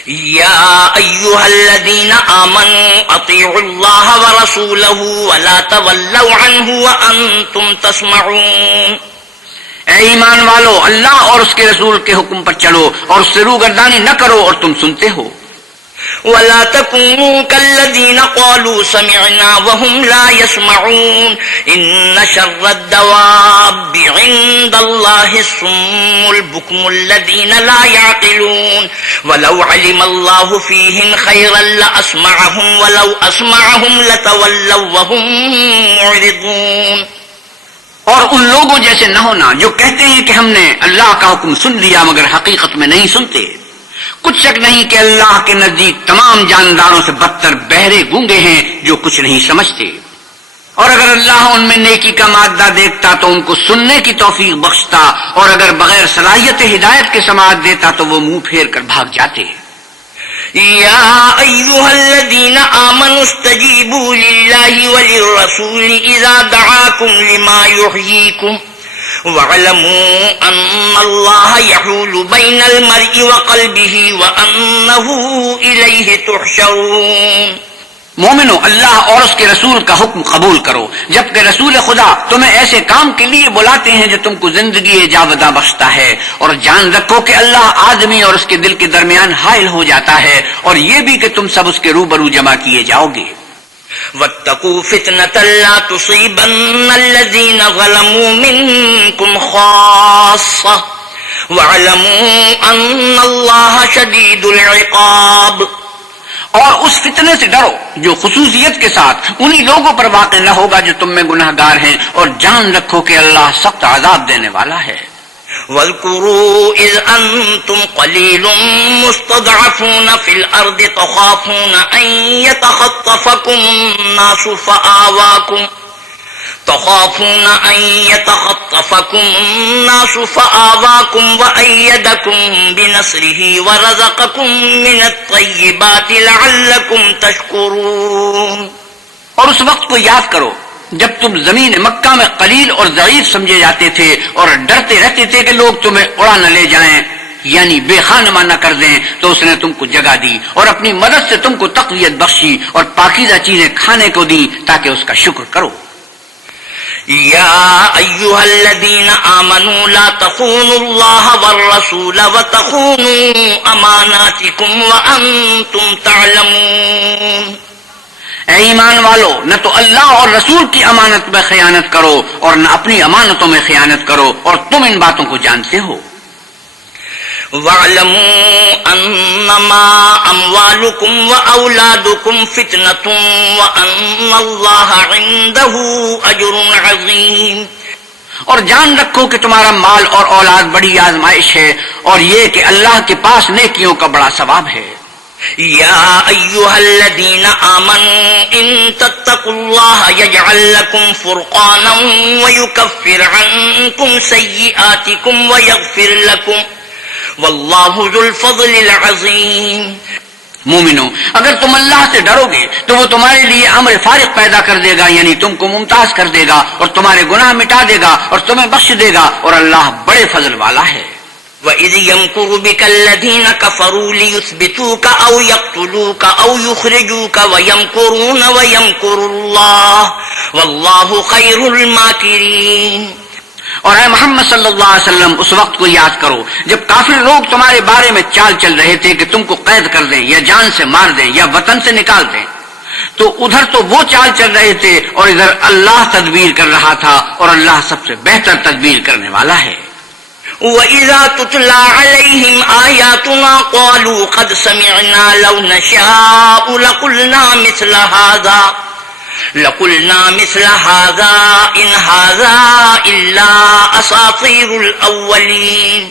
يا أيها الذين آمنوا أطيعوا الله ورسوله ولا تولوا عنه وأنتم تسمعون. اے ایمان والو، اللہ اور اس کے رسول کے حکم پر چلو اور اس سے روگردانی نہ کرو اور تم سنتے ہو. ولا تكونوا كالذين قالوا سمعنا وهم لا يسمعون إن شر الدواب عند الله الصم البكم الذين لا يعقلون ولو علم الله فيهم خيرا لأسمعهم ولو أسمعهم لتولوا وهم معرضون. اور ان لوگوں جیسے نہ ہونا جو کہتے ہیں کہ ہم نے اللہ کا حکم سن لیا مگر حقیقت میں نہیں سنتے. کچھ شک نہیں کہ اللہ کے نزدیک تمام جانداروں سے بدتر بہرے گونگے ہیں جو کچھ نہیں سمجھتے. اور اگر اللہ ان میں نیکی کا مادہ دیکھتا تو ان کو سننے کی توفیق بخشتا، اور اگر بغیر صلاحیت ہدایت کے سماعت دیتا تو وہ منہ پھیر کر بھاگ جاتے. يا أيها الذين آمنوا استجيبوا لله وللرسول إذا دعاكم لما يحييكم واعلموا أن الله يحول بين المرء وقلبه وأنه إليه تحشرون. مومنو، اللہ اور اس کے رسول کا حکم قبول کرو جبکہ رسول خدا تمہیں ایسے کام کے لیے بلاتے ہیں جو تم کو زندگی جاوداں بخشتا ہے. اور جان رکھو کہ اللہ آدمی اور اس کے دل کے درمیان حائل ہو جاتا ہے، اور یہ بھی کہ تم سب اس کے روبرو جمع کیے جاؤ گے. واتقوا فتنة لا تصيبن الذين ظلموا منكم خاصة واعلموا ان اللہ شدید العقاب. اور اس فتنے سے ڈرو جو خصوصیت کے ساتھ انہی لوگوں پر واقع نہ ہوگا جو تم میں گناہ گار ہیں، اور جان رکھو کہ اللہ سخت عذاب دینے والا ہے. واذكروا إذ أنتم قليل مستضعفون في الأرض تخافون أن يتخطفكم الناس فآواكم وأيدكم بنصره ورزقكم من الطيبات لعلكم تشكرون. اور اس وقت کو یاد کرو جب تم زمین مکہ میں قلیل اور ضعیف سمجھے جاتے تھے اور ڈرتے رہتے تھے کہ لوگ تمہیں اڑا نہ لے جائیں، یعنی بے خانمہ نہ کر دیں، تو اس نے تم کو جگہ دی اور اپنی مدد سے تم کو تقویت بخشی اور پاکیزہ چیزیں کھانے کو دی تاکہ اس کا شکر کرو. یا ایھا الذین آمنوا لا تخونوا اللہ والرسول وتخونوا اماناتکم وانتم تعلمون. اے ایمان والو، نہ تو اللہ اور رسول کی امانت میں خیانت کرو اور نہ اپنی امانتوں میں خیانت کرو، اور تم ان باتوں کو جانتے ہو. وَاعْلَمُوا أَنَّمَا أَمْوَالُكُمْ وَأَوْلَادُكُمْ فِتْنَةٌ وَأَنَّ اللَّهَ عِندَهُ أَجْرٌ عَظِيمٌ. اور جان رکھو کہ تمہارا مال اور اولاد بڑی آزمائش ہے، اور یہ کہ اللہ کے پاس نیکیوں کا بڑا ثواب ہے. یا ایھا الذین آمنوا ان تتقوا اللہ یجعل لکم فرقانا ویکفر عنکم سیئاتکم ویغفر لکم واللہ ذو الفضل العظیم. مومنو، اگر تم اللہ سے ڈرو گے تو وہ تمہارے لیے امر فارغ پیدا کر دے گا، یعنی تم کو ممتاز کر دے گا اور تمہارے گناہ مٹا دے گا اور تمہیں بخش دے گا، اور اللہ بڑے فضل والا ہے. وَإِذْ يَمْكُرُ بِكَ الَّذِينَ كَفَرُوا لِيُثْبِتُوكَ أَوْ يَقْتُلُوكَ أَوْ يُخْرِجُوكَ وَيَمْكُرُونَ وَيَمْكُرُ اللَّهُ وَاللَّهُ خَيْرُ الْمَاكِرِينَ. اور اے محمد صلی اللہ علیہ وسلم، اس وقت کو یاد کرو جب کافر لوگ تمہارے بارے میں چال چل رہے تھے کہ تم کو قید کر دیں یا جان سے مار دیں یا وطن سے نکال دیں، تو ادھر تو وہ چال چل رہے تھے اور ادھر اللہ تدبیر کر رہا تھا، اور اللہ سب سے بہتر تدبیر کرنے والا ہے. وَإِذَا تُتْلَى عَلَيْهِمْ آيَاتُنَا قَالُوا قَدْ سَمِعْنَا لَوْ نَشَاءُ لَقُلْنَا مِثْلَ هَذَا إِنْ هَذَا إِلَّا أَسَاطِيرُ الْأَوَّلِينَ.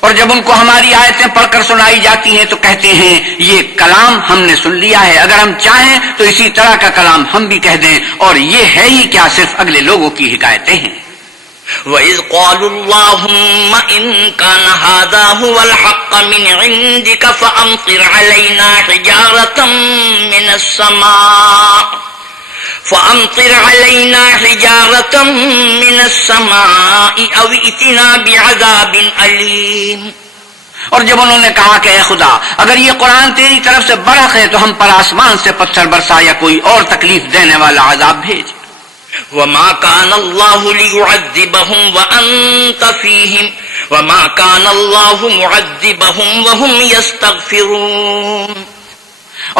اور جب ان کو ہماری آیتیں پڑھ کر سنائی جاتی ہیں تو کہتے ہیں یہ کلام ہم نے سن لیا ہے، اگر ہم چاہیں تو اسی طرح کا کلام ہم بھی کہہ دیں، اور یہ ہے ہی کیا صرف اگلے لوگوں کی حکایتیں ہیں. وَإِذْ قَالُوا اللَّهُمَّ إِن كَانَ هَذَا هُوَ الْحَقَّ مِنْ عِندِكَ فَأَمْطِرْ عَلَيْنَا حِجَارَةً مِّنَ السَّمَاءِ أَوْ ائْتِنَا بِعَذَابٍ أَلِيمٍ. اور جب انہوں نے کہا کہ اے خدا، اگر یہ قرآن تیری طرف سے برحق ہے تو ہم پر آسمان سے پتھر برسا یا کوئی اور تکلیف دینے والا عذاب بھیج. وَمَا كَانَ اللَّهُ لِيُعَذِّبَهُمْ وَأَنْتَ فِيهِمْ وَمَا كَانَ اللَّهُ مُعَذِّبَهُمْ وَهُمْ يَسْتَغْفِرُونَ.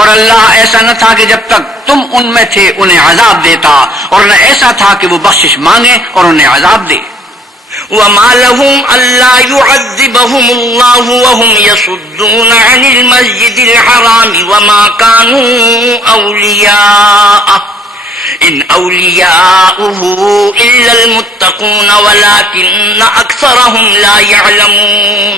اور اللہ ایسا نہ تھا کہ جب تک تم ان میں تھے انہیں عذاب دیتا، اور نہ ایسا تھا کہ وہ بخشش مانگے اور انہیں عذاب دے. وَمَا لَهُمْ أَلَّا يُعَذِّبَهُمُ اللَّهُ وَهُمْ يَصُدُّونَ عَنِ الْمَسْجِدِ الْحَرَامِ وَمَا كَانُوا أَوْلِيَاءَهُ إِنْ أَوْلِيَاؤُهُ إِلَّا الْمُتَّقُونَ وَلَكِنَّ أَكْثَرَهُمْ لَا يَعْلَمُونَ.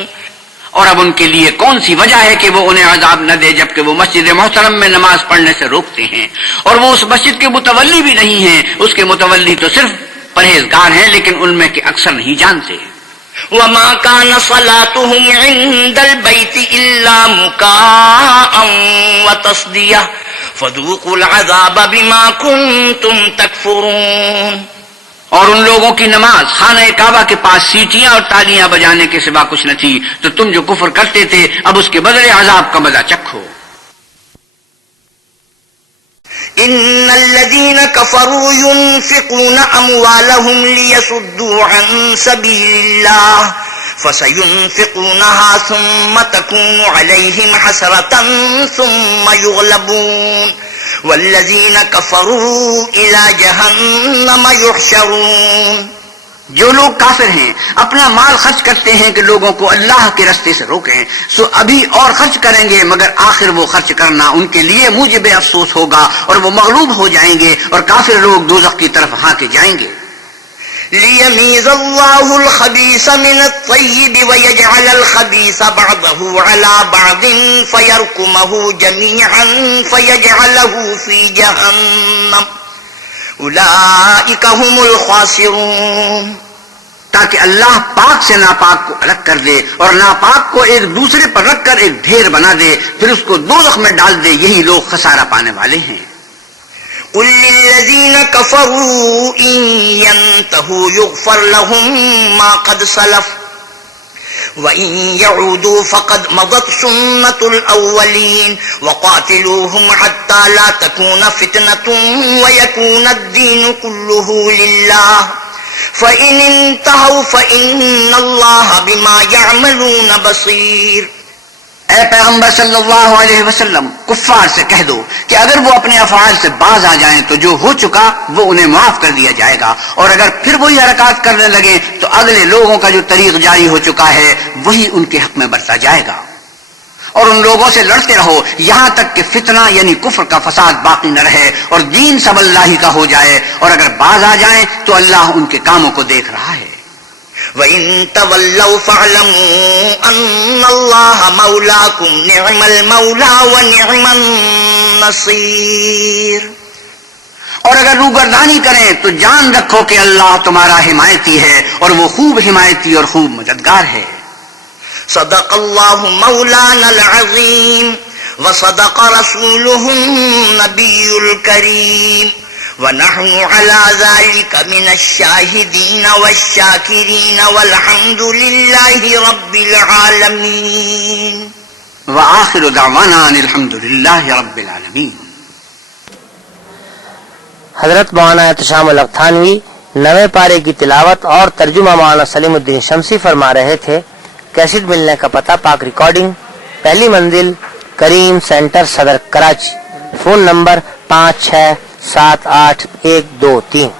اور اب ان کے لیے کون سی وجہ ہے کہ وہ انہیں عذاب نہ دے جبکہ وہ مسجد محترم میں نماز پڑھنے سے روکتے ہیں، اور وہ اس مسجد کے متولی بھی نہیں ہیں. اس کے متولی تو صرف پرہیزگار ہیں، لیکن ان میں کے اکثر نہیں جانتے. وَمَا كَانَ صَلَاتُهُمْ عِندَ الْبَيْتِ إِلَّا مُكَاءً وَتَصْدِيَةً فَذُوقُوا الْعَذَابَ بِمَا كُنتُمْ تَكْفُرُونَ. اور ان لوگوں کی نماز خانہ کعبہ کے پاس سیٹیاں اور تالیاں بجانے کے سوا کچھ نہ تھی، تو تم جو کفر کرتے تھے اب اس کے بدلے عذاب کا مزہ چکھو. ان الذين كفروا ينفقون اموالهم ليصدوا عن سبيل الله فسينفقونها ثم تكون عليهم حسرة ثم يغلبون والذین کفروا الی جہنم یحشرون. جو لوگ کافر ہیں اپنا مال خرچ کرتے ہیں کہ لوگوں کو اللہ کے رستے سے روکیں، سو ابھی اور خرچ کریں گے، مگر آخر وہ خرچ کرنا ان کے لیے موجب افسوس ہوگا اور وہ مغلوب ہو جائیں گے اور کافر لوگ دوزخ کی طرف ہانکے جائیں گے. لیمیز اللہ الخبیث من الطیب ویجعل الخبیث بعضه على بعض فیرکمه جمیعا فیجعله فی جہنم اولئک هم الخاسرون. تاکہ اللہ پاک سے ناپاک کو الگ کر دے اور ناپاک کو ایک دوسرے پر رکھ کر ایک ڈھیر بنا دے، پھر اس کو دوزخ میں ڈال دے. یہی لوگ خسارہ پانے والے ہیں. قل للذین کفروا ان ينتهوا يغفر لهم ما قد سلف وَإِن يَعُودُوا فَقَدْ مَضَتْ سُنَّةُ الْأَوَّلِينَ وَقَاتِلُوهُمْ حَتَّى لَا تَكُونَ فِتْنَةٌ وَيَكُونَ الدِّينُ كُلُّهُ لِلَّهِ فَإِنِ انْتَهَوْا فَإِنَّ اللَّهَ بِمَا يَعْمَلُونَ بَصِيرٌ. اے پیغمبر صلی اللہ علیہ وسلم، کفار سے کہہ دو کہ اگر وہ اپنے افعال سے باز آ جائیں تو جو ہو چکا وہ انہیں معاف کر دیا جائے گا، اور اگر پھر وہی حرکات کرنے لگے تو اگلے لوگوں کا جو طریق جاری ہو چکا ہے وہی ان کے حق میں برتا جائے گا. اور ان لوگوں سے لڑتے رہو یہاں تک کہ فتنہ یعنی کفر کا فساد باقی نہ رہے اور دین سب اللہ ہی کا ہو جائے، اور اگر باز آ جائیں تو اللہ ان کے کاموں کو دیکھ رہا ہے. وَإِن تَوَلَّوْا فَاعْلَمُوا أَنَّ اللَّهَ مَوْلَاكُمْ نِعْمَ الْمَوْلَى وَنِعْمَ النَّصِيرُ. اور اگر روگردانی کریں تو جان رکھو کہ اللہ تمہارا حمایتی ہے اور وہ خوب حمایتی اور خوب مددگار ہے. صدق اللہ مولانا العظیم وصدق رسوله النبی الکریم ونحن على ذلك من الشاهدين والشاكرين والحمد لله رب العالمين. وآخر دعوانا ان الحمد لله رب العالمين. حضرت مولانا احتشام القتھانوی 9ویں پارے کی تلاوت اور ترجمہ مولانا سلیم الدین شمسی فرما رہے تھے. کیسٹ ملنے کا پتہ پاک ریکارڈنگ، پہلی منزل، کریم سینٹر، صدر، کراچی. Phone number 56781223.